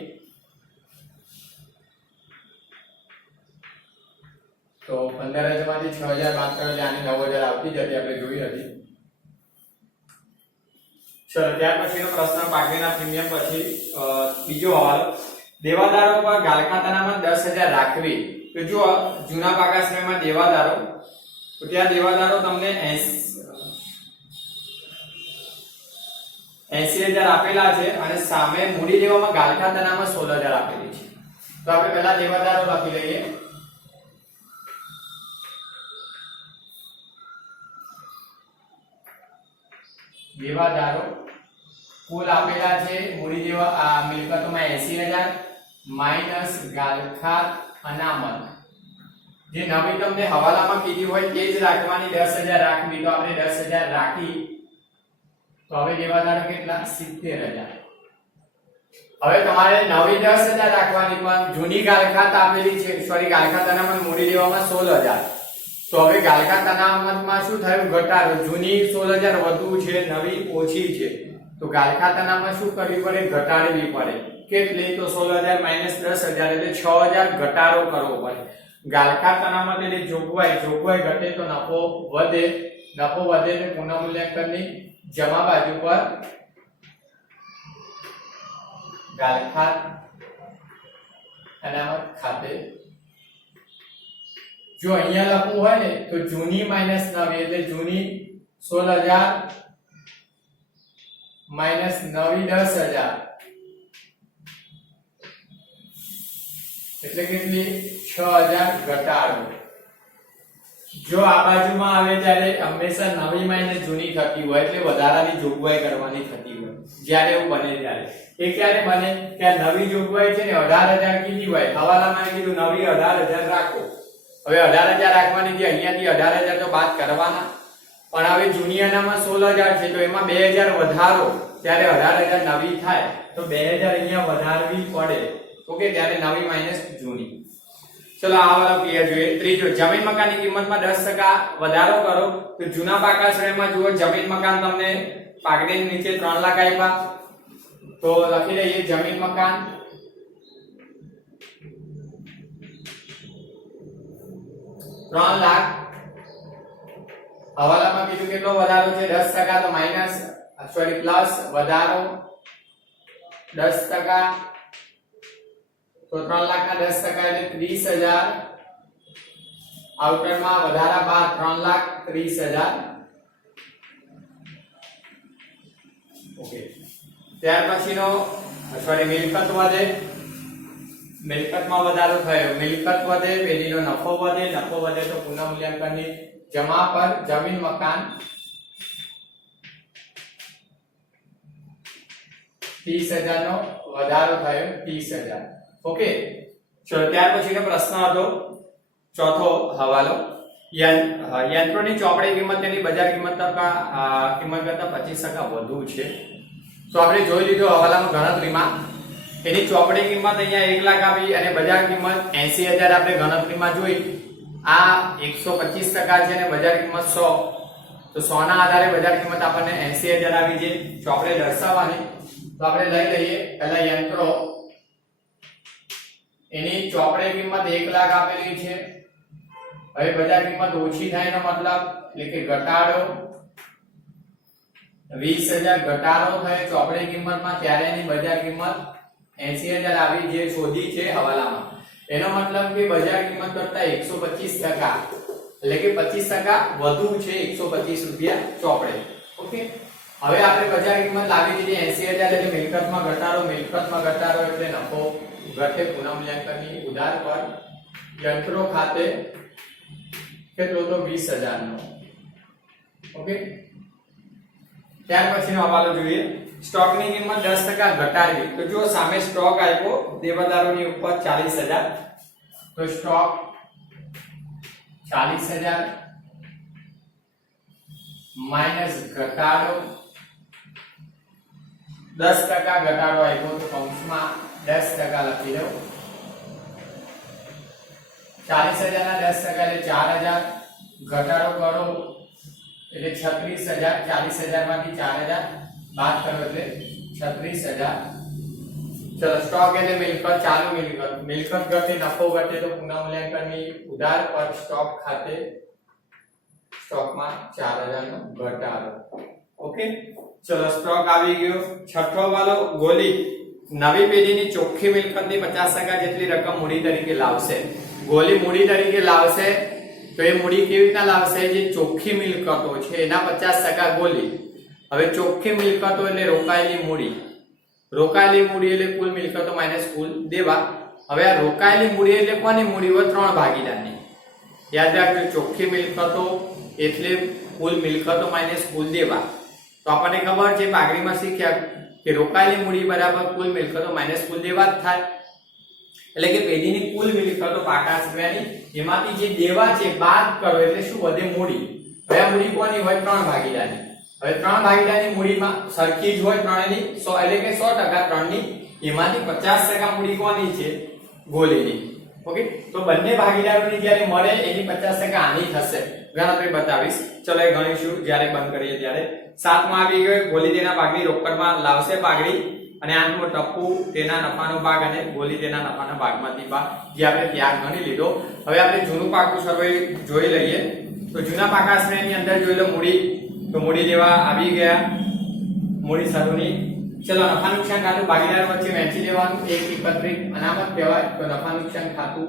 તો 15,000 માંથી 6,000 બાદ કરો એટલે આની 9,000 આવતી જ હતી, આપણે જોઈ હતી. ચલો ત્યાર પછીનો પ્રશ્ન પાઘડીના પ્રીમિયમ પછી બીજો હવાલો. દેવાદારો પર ગાલખાતાનામાં 10,000 રાખવી. તો જો જૂના પાકા શ્રેણીમાં દેવાદારો, તો ત્યાં દેવાદારો તમને 80,000 આપેલા છે અને સામે મૂડી દેવામાં ગાલખાતાનામાં 16,000 આપેલી છે. તો આપણે પહેલા દેવાદારો લખી લઈએ. દેવાદારો કુલ આપેલા છે મૂડી દેવા મિલકતોમાં 80,000 માઈનસ ગાલખાત અનામત. જે નવી તમને હવાલામાં કીધી હોય તે જ રાખવાની, 10,000 રાખવી. તો આપણે 10,000 રાખી. તો હવે દેવાદારો કેટલા? 70,000. હવે તમારે નવી 10,000 રાખવાની પણ જૂની ગાલખાત આપેલી છે, ગાલખાત અનામત મૂડી દેવામાં 16,000. તો હવે ગાલખાત અનામતમાં શું થયું? ઘટાડો. જૂની 16,000 વધુ છે, નવી ઓછી છે. તો ગાલખાત અનામત શું કરવી પડે? ઘટાડવી પડે. કેટલી? તો 16,000 માઈનસ 10,000 એટલે 6,000 ઘટાડો કરવો પડે. ગાલખાત અનામત એટલે જોગવાઈ ઘટે તો નફો વધે. નફો વધે એટલે પુનઃમૂલ્યાંકનની જમા બાજુ પર ગાલખાત અનામત ખાતે. જો અહીંયા લખવું હોય ને તો જૂની માઈનસ નવી એટલે જૂની 16,000 માઈનસ નવી 10,000 એટલે કેટલી? 6,000 ઘટાડો. જો આ બાજુમાં આવે ત્યારે હંમેશા નવી માઈનસ જૂની થતી હોય એટલે વધારાની જોગવાઈ કરવાની થતી હોય. જ્યારે એવું બને ત્યારે એ ક્યારે બને? કે નવી જોગવાઈ છે ને 18,000 કીધી હોય, હવાલામાં કીધું નવી 18,000 રાખો. હવે 18,000 રાખવાની છે, અહીંયાથી 18,000 તો બાદ કરવાના. પણ હવે જૂની અનામત 16,000 છે તો એમાં 2,000 વધારો, ત્યારે 18,000 નવી થાય તો 2,000 અહીંયા વધારવી પડે. ઓકે, ત્યારે નવી માઈનસ જૂની. ચલો આ વાળો ક્લિયર જોઈએ. ત્રીજો, જમીન મકાનની કિંમતમાં 10% વધારો કરો. તો જૂના પાકા શ્રેણીમાં જુઓ જમીન મકાન તમને પાઘડીની નીચે 3 લાખ આપ્યા. તો લખી દઈએ જમીન મકાન 3 લાખ હવાલામાં કીધું કેટલો વધારો છે 10% તો માઈનસ પ્લસ વધારો 10% તો 3 લાખના 10% એટલે 30,000 આઉટરમાં વધારા બાદ 3,30,000 ઓકે ત્યાર પછીનો મિલકત વધે મિલકતમાં વધારો થયો મિલકત વધે પેઢીનો નફો વધે તો પુનઃમૂલ્યાંકનની જમા પર જમીન મકાન 30,000 નો વધારો થયો 30,000 ઓકે ચલો ત્યાર પછીનો પ્રશ્ન હતો ચોથો હવાલો યંત્રોની ચોપડી કિંમત તેની બજાર કિંમત કરતા 25% વધુ છે તો આપણે જોઈ લીધું હવાલામાં ગણતરીમાં એની ચોપડી કિંમત અહીંયા 1 લાખ આપી અને બજાર કિંમત 80,000 આપણે ગણતરીમાં જોઈ આ 125% છે અને બજાર કિંમત 100 તો 100 ના આધારે બજાર કિંમત આપણને 80,000 આવી છે ચોપડે દર્શાવવાની તો આપણે લઈ લઈએ પહેલા યંત્રો એની ચોપડે કિંમત 1 લાખ આપેલી છે હવે બજાર કિંમત ઓછી થાય એનો મતલબ એટલે કે ઘટાડો 20,000 ઘટાડો થયો ચોપડે કિંમતમાં ત્યારે એની બજાર કિંમત 80,000 આવી જે શોધી છે હવાલામાં એનો મતલબ કે બજાર કિંમત કરતા 125% એટલે કે 25% વધુ છે 125 રૂપિયા ચોપડે ઓકે હવે આપણે બજાર કિંમત લાવી દીધી 80,000 એટલે મિલકતમાં ઘટાડો એટલે નફો ઘટે પુનઃમૂલ્યાંકનની ઉધાર પર યંત્રો ખાતે કેટલો તો 20,000 નો ઓકે ત્યાર પછીનો હવાલો જોઈએ સ્ટોકની કિંમત 10% ઘટાડવી તો જો સામે સ્ટોક આપ્યો દેવાદારોની ઉપર 40,000 તો સ્ટોક 40,000 માઈનસ ઘટાડો 10% ઘટાડો આપ્યો તો કૌંસમાં 10% લખી દો 40,000 ના 10% એટલે 4,000 ઘટાડો કરો એટલે 36,000 40,000 માંથી 4,000 બાદ કરો એટલે 36,000 ચલો સ્ટોક એટલે મિલકત ચાલુ મિલકત ઘટે નફો ઘટે તો પુનઃમૂલ્યાંકનની ઉધાર પર સ્ટોક ખાતે સ્ટોકમાં 4,000 નો ઘટાડો ઓકે ચલો સ્ટોક આવી ગયો છઠ્ઠો વાળો ગોલી નવી પેઢીની ચોખ્ખી મિલકતની 50% જેટલી રકમ મૂડી તરીકે લાવશે ગોલી મૂડી તરીકે લાવશે તો એ મૂડી કેવી રીતના લાવશે જે ચોખ્ખી મિલકતો છે એના 50% ગોલી હવે ચોખ્ખી મિલકતો એટલે રોકાયેલી મૂડી એટલે કુલ મિલકતો માઈનસ કુલ દેવા હવે આ રોકાયેલી મૂડી એટલે કોની મૂડી હોય ત્રણ ભાગીદારની યાદ રાખજો ચોખ્ખી મિલકતો એટલે કુલ મિલકતો માઈનસ કુલ દેવા તો આપણને ખબર છે પાઘડીમાં શીખ્યા કે રોકાયેલી મૂડી બરાબર કુલ મિલકતો માઈનસ કુલ દેવા જ થાય એટલે કે પેઢીની કુલ મિલકતો પાકા સિવાયની એમાંથી જે દેવા છે બાદ કરો એટલે શું વધે મૂડી હવે આ મૂડી કોની હોય ત્રણ ભાગીદારની હવે ત્રણ ભાગીદારની મૂડીમાં સરખી જ હોય ત્રણેની 100 એટલે કે 100% ત્રણની એમાંથી 50% મૂડી કોની છે ગોલીની ઓકે તો બંને ભાગીદારોની જ્યારે મળે એની 50% આની થશે ગણતરી બતાવીશ ચલો એ ગણીશું જ્યારે બંધ કરીએ ત્યારે સાતમાં આવી ગયો ગોલી તેના ભાગની રોકડમાં લાવશે પાઘડી અને આઠમો ટપ્પુ તેના નફાનો ભાગ અને ગોલી તેના નફાના ભાગમાંથી ભાગ જે આપણે ત્યાં ગણી લીધો હવે આપણે જૂનું પાકું સર્વે જોઈ લઈએ તો જૂના પાકા શ્રેણીની અંદર જોઈ લો મૂડી તો મૂડી દેવા આવી ગયા મૂડી શરૂની ચલો નફા નુકસાન ખાતું ભાગીદાર વચ્ચે વહેંચી દેવાનું એક એકત્રિત અનામત કહેવાય તો નફા નુકસાન ખાતું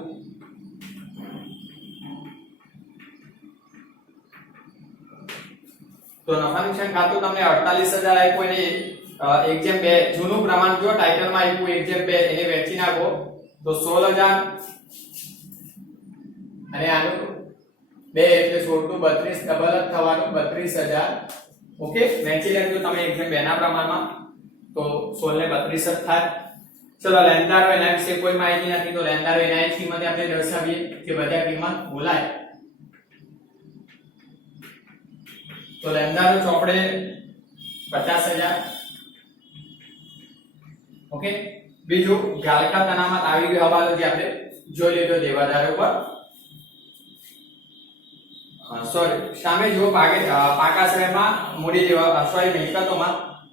તો નફા નુકસાન ખાતું તમને 48,000 આપ્યું એને 1/2 જૂનું પ્રમાણ જો ટાઇટલમાં આપ્યું 1/2 એને વહેંચી નાખો તો 16,000 અને આનું 2 એટલે 16 નું 32 ડબલ જ થવાનું 32,000 ઓકે વહેંચી લેજો તમે 1/2 ના પ્રમાણમાં તો 16 ને 32 જ થાય ચલો લેણદારો એના વિશે કોઈ માહિતી નથી તો લેણદારો એના કિંમત આપણે દર્શાવીએ કે બધા કિંમત બોલાય તો લેણદારો ચોપડે 50,000 ઓકે બીજું ગાલકા અનામત આવી ગયો હવાલો જે આપણે જોઈ લીધો દેવાદારો પર સોરી સામે જો પાકા શ્રેણીમાં મૂડી દેવા સોરી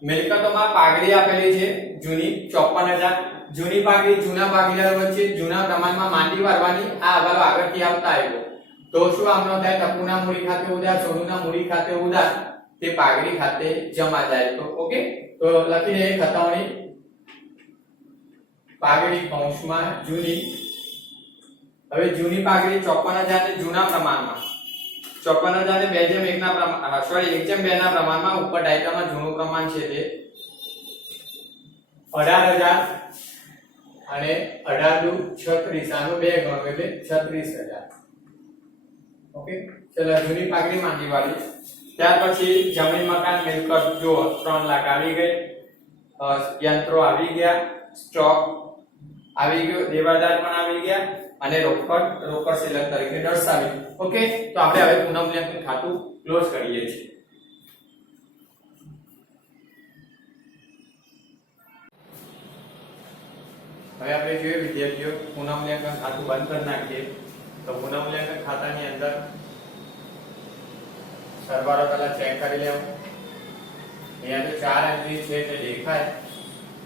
મિલકતોમાં પાઘડી આપેલી છે જૂની 54,000 જૂની પાઘડી જૂના ભાગીદાર વચ્ચે જૂના પ્રમાણમાં માંડી વારવાની આ હવાલો આગળથી આવતા આવ્યો તો શું આમનો થાય? ટપુના મૂડી ખાતે ઉધાર, સોનુના મૂડી ખાતે ઉધાર, તે પાઘડી ખાતે જમા જાય. તો ઓકે, તો લખી દઈએ ખતવણી પાઘડી કૌંસમાં જૂની. હવે જૂની પાઘડી 54,000 ને જૂના પ્રમાણમાં 54,000 ને 2:1 ના પ્રમાણ, સોરી 1:2 ના પ્રમાણમાં ઉપર ડાયગ્રામમાં જૂનું પ્રમાણ છે તે 18,000 અને 18 × 36 આનો 2 ગણો એટલે 36,000. ઓકે, ચલો જૂની પાઘડી માંગી વાળી. ત્યાર પછી જમીન મકાન મિલકત જો 3 લાખ આવી ગઈ, યંત્રો આવી ગયા, સ્ટોક આવી ગયો, દેવાદાર પણ આવી ગયા અને રોકડ શિલ્લક તરીકે દર્શાવી. ઓકે, તો આપણે હવે પુનઃમૂલ્યાંકન ખાતું ક્લોઝ કરીએ છીએ. હવે આપણે જોઈએ વિદ્યાર્થીઓ, પુનઃમૂલ્યાંકન ખાતું બંધ કરી નાખીએ. તો પુનઃમૂલ્યાંકન ખાતાની અંદર સરવાળો પહેલા ચેક કરી લેવો. અહીંયા તો 4 એન્ટ્રી છે તે દેખાય.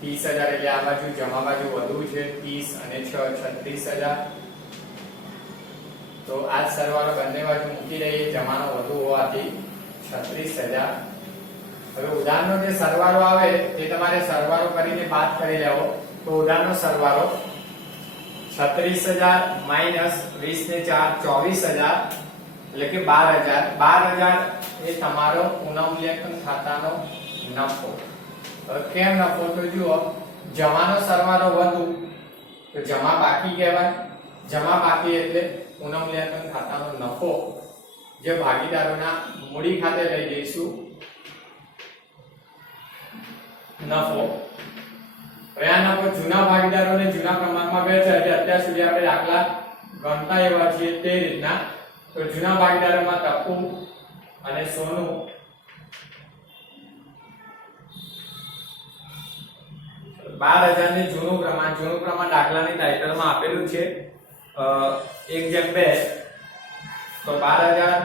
30,000 એટલે આ બાજુ જમા બાજુ વધુ છે, 30 અને 6 36,000. તો આ સરવાળો બંને બાજુ મૂકી દઈએ, જમાનો વધુ હોવાથી 36,000. હવે ઉધારનો જે સરવાળો આવે તે તમારે સરવાળો કરીને બાદ કરી લેવો. તો ઉધારનો સરવાળો 36,000 માઈનસ 20 ને 4 24,000 એટલે કે 12,000. 12,000 એ તમારો પુનઃમૂલ્યાંકન ખાતાનો નફો. હવે કેમ નફો? તો જુઓ, જમાનો સરવાળો વધુ તો જમા બાકી કહેવાય. જમા બાકી એટલે પુનઃમૂલ્યાંકન ખાતાનો નફો જે ભાગીદારોના મૂડી ખાતે લઈ જઈશું નફો. હવે આ નફો જૂના ભાગીદારોને જૂના પ્રમાણમાં વહેંચાય. એટલે અત્યાર સુધી આપણે દાખલા ગણતા એવા છીએ તે રીતના. તો જૂના ભાગીદારોમાં ટપુ અને સોનુ 12,000 ને જૂનું પ્રમાણ દાખલાની ટાઇટલમાં આપેલું છે 1:2. તો 12,000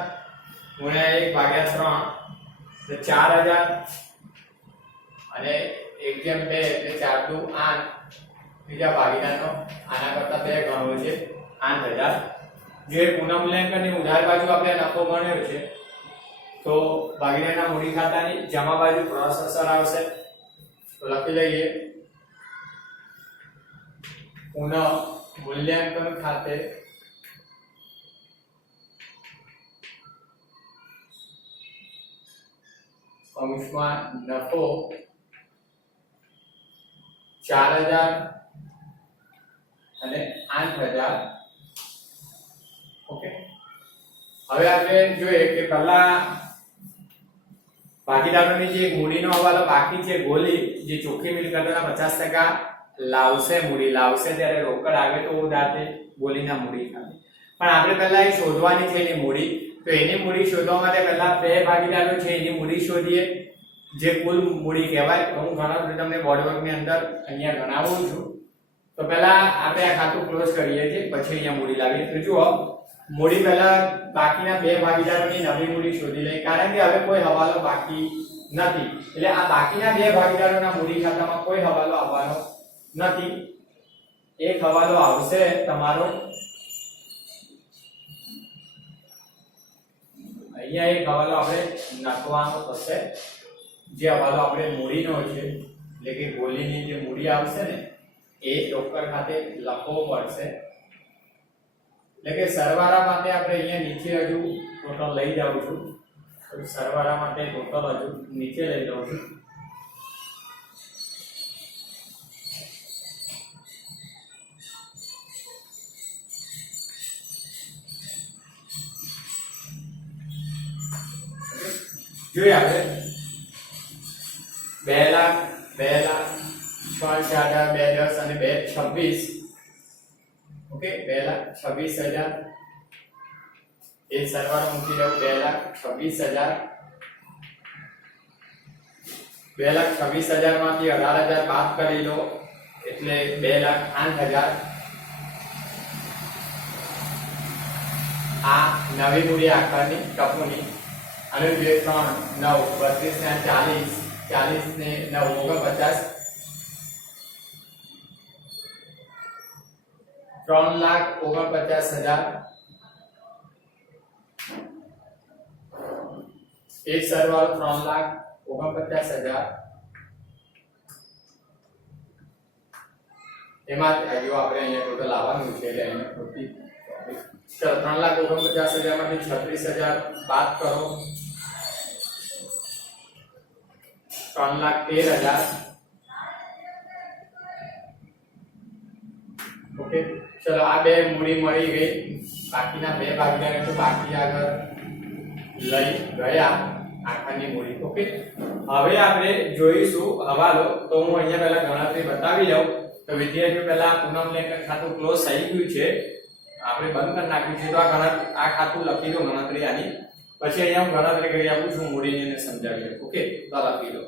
ગુણ્યા 1/3 એટલે 4,000 અને 1:2 એટલે 4 દુ 8. બીજા ભાગીદારનો આના કરતા 2 ગણો છે 8,000. જે પુનઃમૂલ્યાંકનની ઉધાર બાજુ આપણે નફો ગણ્યો છે તો ભાગીદારના મૂડી ખાતાની જમા બાજુ ક્રોસ અસર આવશે. તો લખી લઈએ પુનઃમૂલ્યાંકન ખાતે કૌંસમાં નફો 4,000 અને 8,000. ઓકે, હવે આપણે જોઈએ કે પહેલા ભાગીદારોની જે મૂડીનો હવાલો બાકી છે, ગોલી જે ચોખ્ખી મિલકતોના 50% લાવશે, મૂડી લાવશે ત્યારે રોકડ આવે તો ઉધારથી ગોલીના મૂડી ખાતે. પણ આપણે પહેલા એ શોધવાની છે એની મૂડી. તો એની મૂડી શોધવા માટે પહેલા બે ભાગીદારો છે એની મૂડી શોધીએ, જે કુલ મૂડી કહેવાય. તો હું ગણાવું તમને બોર્ડવર્કની અંદર અહીંયા ગણાવું છું. તો પહેલા આપણે આ ખાતું ક્લોઝ કરીએ છીએ, પછી અહીંયા મૂડી લાવીએ. તો જુઓ, મૂડી પહેલા બાકીના બે ભાગીદારોની નવી મૂડી શોધી લઈએ, કારણ કે હવે કોઈ હવાલો બાકી નથી. એટલે આ બાકીના બે ભાગીદારોના મૂડી ખાતામાં કોઈ હવાલો આવવાનો નથી. એક હવાલો આવશે તમારો અહીંયા, એક હવાલો આપણે નાખવાનો થશે. જે હવાલો આપણે મૂડીનો છે એટલે કે ગોલીની જે મૂડી આવશે ને એ રોકડ ખાતે લખવો પડશે. એટલે કે સરવાળા માટે આપણે અહીંયા નીચે હજુ ટોટલ લઈ જાઉં છું. તો સરવાળા માટે ટોટલ હજુ નીચે લઈ જાઉં છું. જોઈએ આપણે 2 લાખ 2 લાખ 6,000 2,10 અને 2,26. ઓકે, 2,26,000 એ સરવાળો મૂકી દઉં. 2,26,000 2,26,000 માંથી 18,000 બાદ કરી લો એટલે 2,08,000. આ નવી મૂડી આકારની ટપુની અને 2 3 9 32 ને 40 ને 9 49 3,49,000 એક સરવાળો 3,49,000 એમાં જો આપણે અહીંયા ટોટલ આવવાનું છે એટલે અહીંયા ખોટી ચલો 3,49,000 માંથી 36,000 બાદ કરો 3,13,000 ઓકે ચલો આ બે મૂડી મળી ગઈ બાકીના બે ભાગીદારો તો બાકી આગળ લઈ ગયા આખાની મૂડી ઓકે હવે આપણે જોઈશું હવાલો તો હું અહીંયા પહેલા ગણતરી બતાવી લઉં તો વિદ્યાર્થીઓ પહેલા પુનઃમૂલ્યાંકન ખાતું ક્લોઝ થઈ ગયું છે આપણે બંધ કરી નાખ્યું છે તો આ ખાતું લખી દો ગણતરી આની પછી અહીંયા હું ગણતરી કરી આપું છું મૂડીને સમજાવી દઉં ઓકે તો લખી દો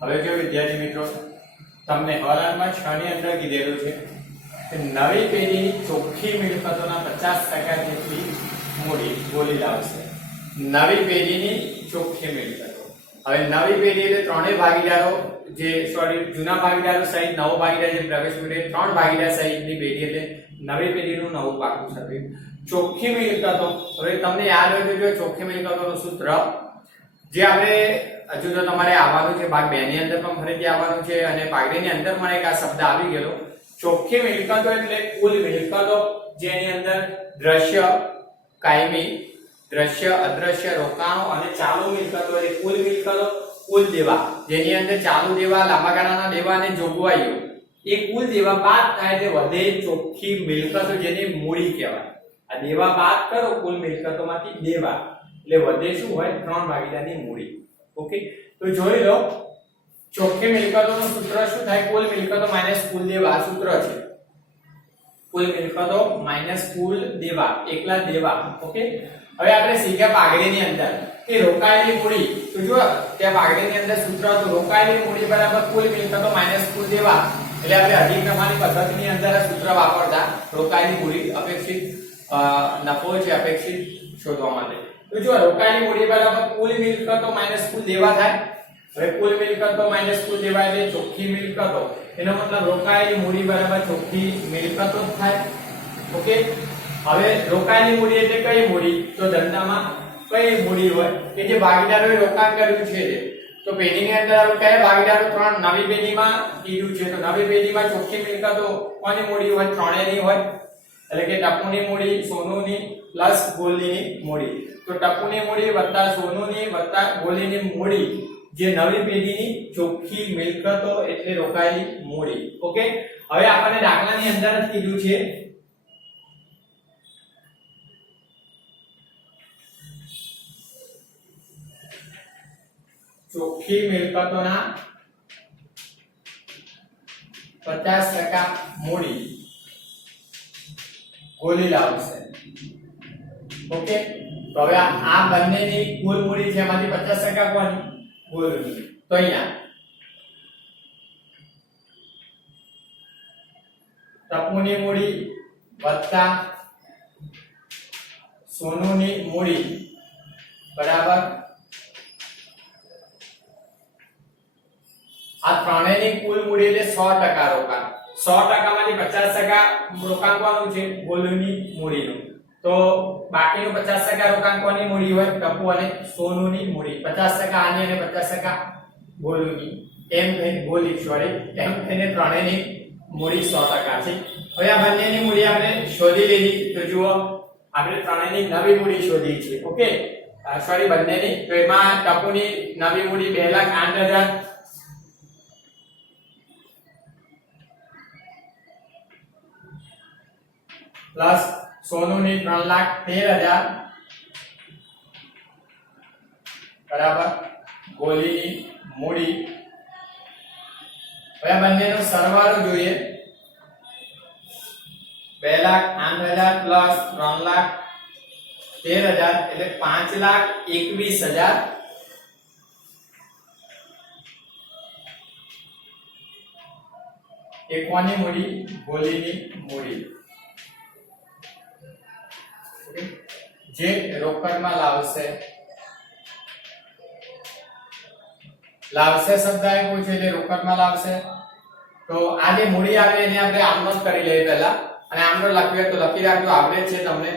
હવે જો વિદ્યાર્થી મિત્રો તમને હવાલામાં 6 ની અંદર કીધેલું છે કે નવી પેઢીની ચોખ્ખી મિલકતોના 50% જેટલી મૂડી બોલી લાવશે નવી પેઢીની ચોખ્ખી મિલકતો હવે નવી પેઢી એટલે ત્રણેય ભાગીદારો જે જૂના ભાગીદારો સહિત નવો ભાગીદાર જે પ્રવેશ મેળવે ત્રણ ભાગીદાર સહિતની પેઢી એટલે નવી પેઢીનું નવું પાકું સર્વે ચોખ્ખી મિલકતો હવે તમને યાદ હોય તો જો ચોખ્ખી મિલકતોનું સૂત્ર જે આપણે હજુ તો તમારે આવવાનું છે ભાગ 2 ની અંદર પણ ફરીથી આવવાનું છે અને ભાગ 2 ની અંદર મને એક આ શબ્દ આવી ગયો ચોખ્ખી મિલકતો એટલે કુલ મિલકતો જેની અંદર દ્રશ્ય કાયમી દ્રશ્ય અદ્રશ્ય રોકાણો અને ચાલુ મિલકતો એટલે કુલ મિલકતો કુલ દેવા જેની અંદર ચાલુ દેવા લાંબા ગાળાના દેવા અને જોગવાઈઓ એ કુલ દેવા બાદ થાય એટલે વધે ચોખ્ખી મિલકતો જેને મૂડી કહેવાય આ દેવા બાદ કરો કુલ મિલકતોમાંથી દેવા એટલે વધે શું હોય ત્રણ ભાગીદારની મૂડી ઓકે તો જોઈ લો ચોખ્ખી મિલકતોનું સૂત્ર શું થાય કુલ મિલકતો માઈનસ કુલ દેવા સૂત્ર છે કુલ મિલકતો માઈનસ કુલ દેવા એકલા દેવા ઓકે હવે આપણે શીખ્યા પાઘડીની અંદર કે રોકાયેલી મૂડી તો જો ત્યાં પાઘડીની અંદર સૂત્ર હતું રોકાયેલી મૂડી બરાબર કુલ મિલકતો માઈનસ કુલ દેવા એટલે આપણે અધિક્રમની પદ્ધતિની અંદર આ સૂત્ર વાપરતા રોકાયેલી મૂડી અપેક્ષિત નફો છે અપેક્ષિત શોધવા માટે તો જો રોકાયેલી મૂડી બરાબર કુલ મિલકતો માઈનસ કુલ દેવા થાય હવે કુલ મિલકતો માઈનસ કુલ દેવા એટલે ચોખ્ખી મિલકતો એનો મતલબ રોકાયેલી મૂડી બરાબર ચોખ્ખી મિલકતો થાય ઓકે હવે રોકાયેલી મૂડી એટલે કઈ મૂડી તો ધંધામાં કઈ મૂડી હોય કે જે ભાગીદારોએ રોકાણ કર્યું છે તો પેઢીની અંદર કયા ભાગીદારો ત્રણ નવી પેઢીમાં કીધું છે તો નવી પેઢીમાં ચોખ્ખી મિલકતો કોની મૂડી હોય ત્રણેયની હોય એટલે કે ટપુની મૂડી સોનુની પ્લસ ગોલ્ડની મૂડી તો ટપુની મૂડી વત્તા સોનુની વત્તા ગોલ્ડની મૂડી જે નવી પેઢીની ચોખ્ખી મિલકતો એટલે રોકાયેલી મૂડી ઓકે હવે આપણને દાખલાની અંદર જ કીધું છે ચોખ્ખી મિલકતોના 50% મૂડી ગોલી લાવશે ઓકે તો હવે આ બંનેની કુલ મૂડી છે એમાંથી 50% કોની ગોલની તો અહીંયા ટપુની મૂડી વત્તા સોનુની મૂડી બરાબર આ ત્રણેયની કુલ મૂડી એટલે 100% રોકાણ 100% માંથી 50% રોકાણ કોનું છે ગોલુની મૂડીનું તો બાકીનું 50% રોકાણ કોની મૂડી હોય ટપુ અને સોનુની મૂડી 50% આની અને 50% ગોલુની એમ થઈને ગોલી સોરી એમ થઈને ત્રણેયની મૂડી 100% છે હવે આ બંનેની મૂડી આપણે શોધી લીધી તો જુઓ આપણે ત્રણેયની નવી મૂડી શોધી છે ઓકે સોરી બંનેની તો એમાં ટપુની નવી મૂડી 2,08,000 प्लस सोनूनी 3,13,000 बराबर गोलीनी मूडी હવે બંનેનો સરવાળો જોઈએ 2,08,000 પ્લસ 3,13,000 એટલે 5,21,000 એ કોની મૂડી ગોલીની મૂડી જે રોકડમાં લાવશે શબ્દ આપ્યો છે એટલે રોકડમાં લાવશે તો આ જે મૂડી આવે એને આપણે આમનો જ કરી લઈએ પહેલા, અને આમનો લખ્યું તો લખી રાખજો, આવડે છે તમને.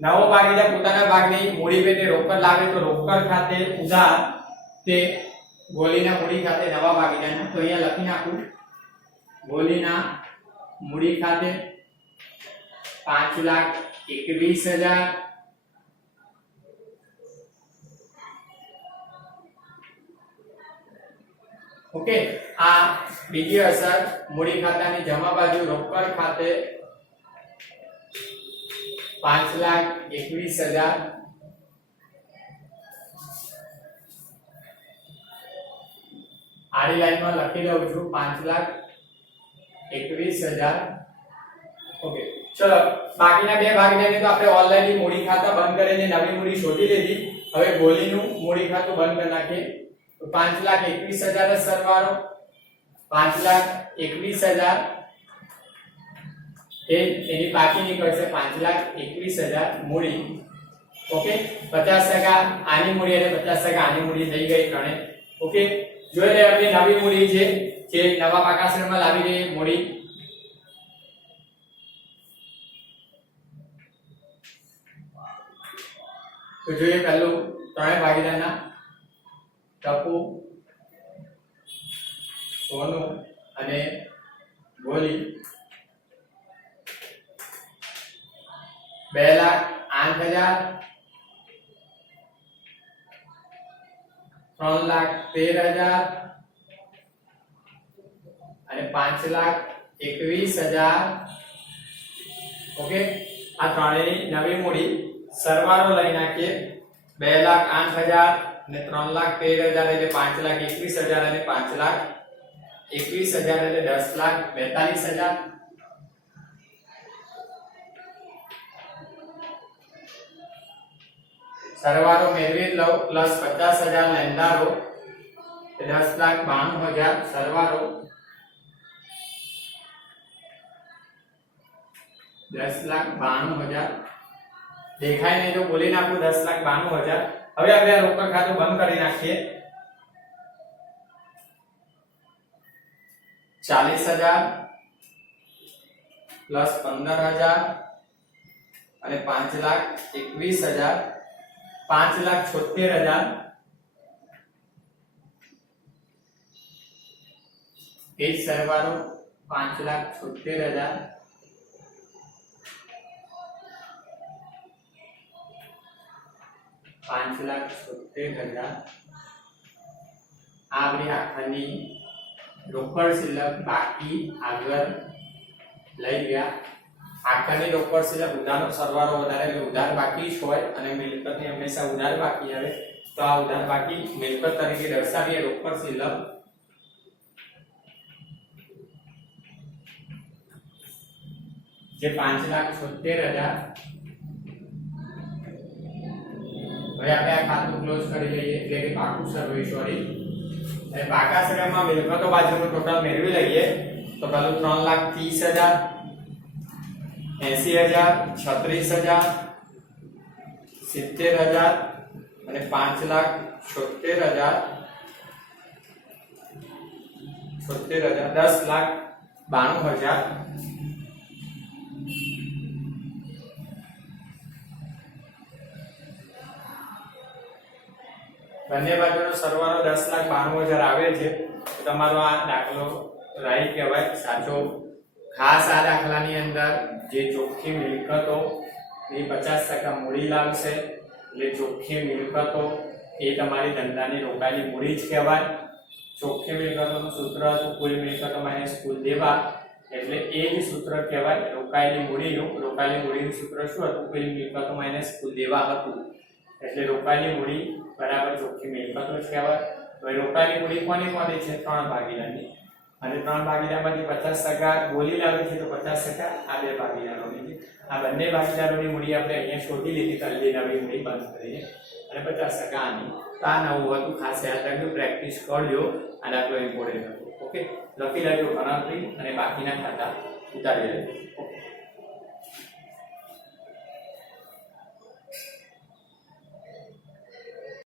નવો ભાગીદાર પોતાના ભાગની મૂડી પેટે રોકડ લાવે તો રોકડ ખાતે ઉધાર તે ગોલીના મૂડી ખાતે નવા ભાગીદારના, તો અહીંયા લખી નાખું ગોલીના મૂડી ખાતે 5,21,000 ઓકે. આ બીજી અસર મૂડી ખાતાની જમા બાજુ રોકડ ખાતે 5,21,000 આડી લાઈનમાં લખી લઉં છું 5,21,000 ઓકે. ચલો બાકીના બે ભાગીદારની તો આપણે ઓલરેડી મૂડી ખાતા બંધ કરીને નવી મૂડી શોધી લીધી. હવે ગોલીનું મૂડી ખાતું બંધ કરી નાખીએ. તો 5,21,000 નો સરવાળો 5,21,000 એની બાકી નીકળશે 5,21,000 મૂડી. ઓકે 50% આની મૂડી અને 50% આની મૂડી થઈ ગઈ ગણે. ઓકે જોઈ લે આપણી નવી મૂડી છે જે નવા પાકાશ્રમમાં લાવી રહી મૂડી. તો જોઈએ પહેલું ત્રણે ભાગીદારના ટપુ, સોનુ અને ગોલી 2,08,000 3,13,000 અને 5,21,000. ઓકે આ ત્રણેયની નવી મૂડી સરવાળો લઈ નાખીએ. 2,08,000 ને 3,13,000 એટલે 5,21,000 અને 5,21,000 એટલે 10,42,000. સરવાળો મેળવી લો પ્લસ 50,000 લેણદારો 10,92,000 સરવાળો 10,92,000 દેખાય નહીં તો બોલી નાખું 10,92,000. હવે આપણે આ રોકડ ખાતું બંધ કરી નાખીએ. 40,000 પ્લસ 15,000 અને 5,21,000 5,76,000 એ સરવાળો 5,76,000 5,76,000 આપણી આખાની રોકડ શિલ્લક બાકી આગળ લઈ ગયા. આખાની રોકડ શિલ્લક ઉધારનો સરવાળો વધારે એટલે ઉધાર બાકી જ હોય અને મિલકતની હંમેશા ઉધાર બાકી આવે. તો આ ઉધાર બાકી મિલકત તરીકે દર્શાવીએ રોકડ શિલ્લક. જે 5,76,000. હવે આપણે આ ખાતું ક્લોઝ કરી લઈએ એટલે કે પાકું સર્વે સોરી. અને પાકા સર્વેમાં મિલકતો બાજુનું ટોટલ મેળવી લઈએ. તો પહેલું 3,30,000 80,000 36,000 70,000 અને 5,76,000 10,92,000. બંને બાજુનો સરવાળો 10,92,000 આવે છે. તમારો આ દાખલો રાઈટ કહેવાય, સાચો. ખાસ આ દાખલાની અંદર જે ચોખ્ખી મિલકતો એ 50% મૂડી લાવશે એટલે ચોખ્ખી મિલકતો એ તમારી ધંધાની રોકાયેલી મૂડી જ કહેવાય. ચોખ્ખી મિલકતોનું સૂત્ર હતું કુલ મિલકતો માઈનસ કુલ દેવા, એટલે એ જ સૂત્ર કહેવાય રોકાયેલી મૂડીનું. રોકાયેલી મૂડીનું સૂત્ર શું હતું? કુલ મિલકતો માઈનસ કુલ દેવા હતું. એટલે રોકાયેલી મૂડી બરાબર ચોખ્ખી મિલકતો જ કહેવાય. તો રોકાયેલી મૂડી કોની કોની છે? 3 ભાગીદારની. અને 3 ભાગીદારમાંથી 50% ગોલી લાવે છે તો 50% આ બે ભાગીદારોની છે. આ બંને ભાગીદારોની મૂડી આપણે અહીંયા શોધી લીધી કરી નવી મૂડી બંધ કરીને, અને 50% આની. તો આ નવું હતું, ખાસ યાદ રાખજો, પ્રેક્ટિસ કરજો. આ દાખલો ઇમ્પોર્ટન્ટ હતો. ઓકે લખી લેજો ગણતરી અને બાકીના ખાતા ઉતારી લેજો. ઓકે.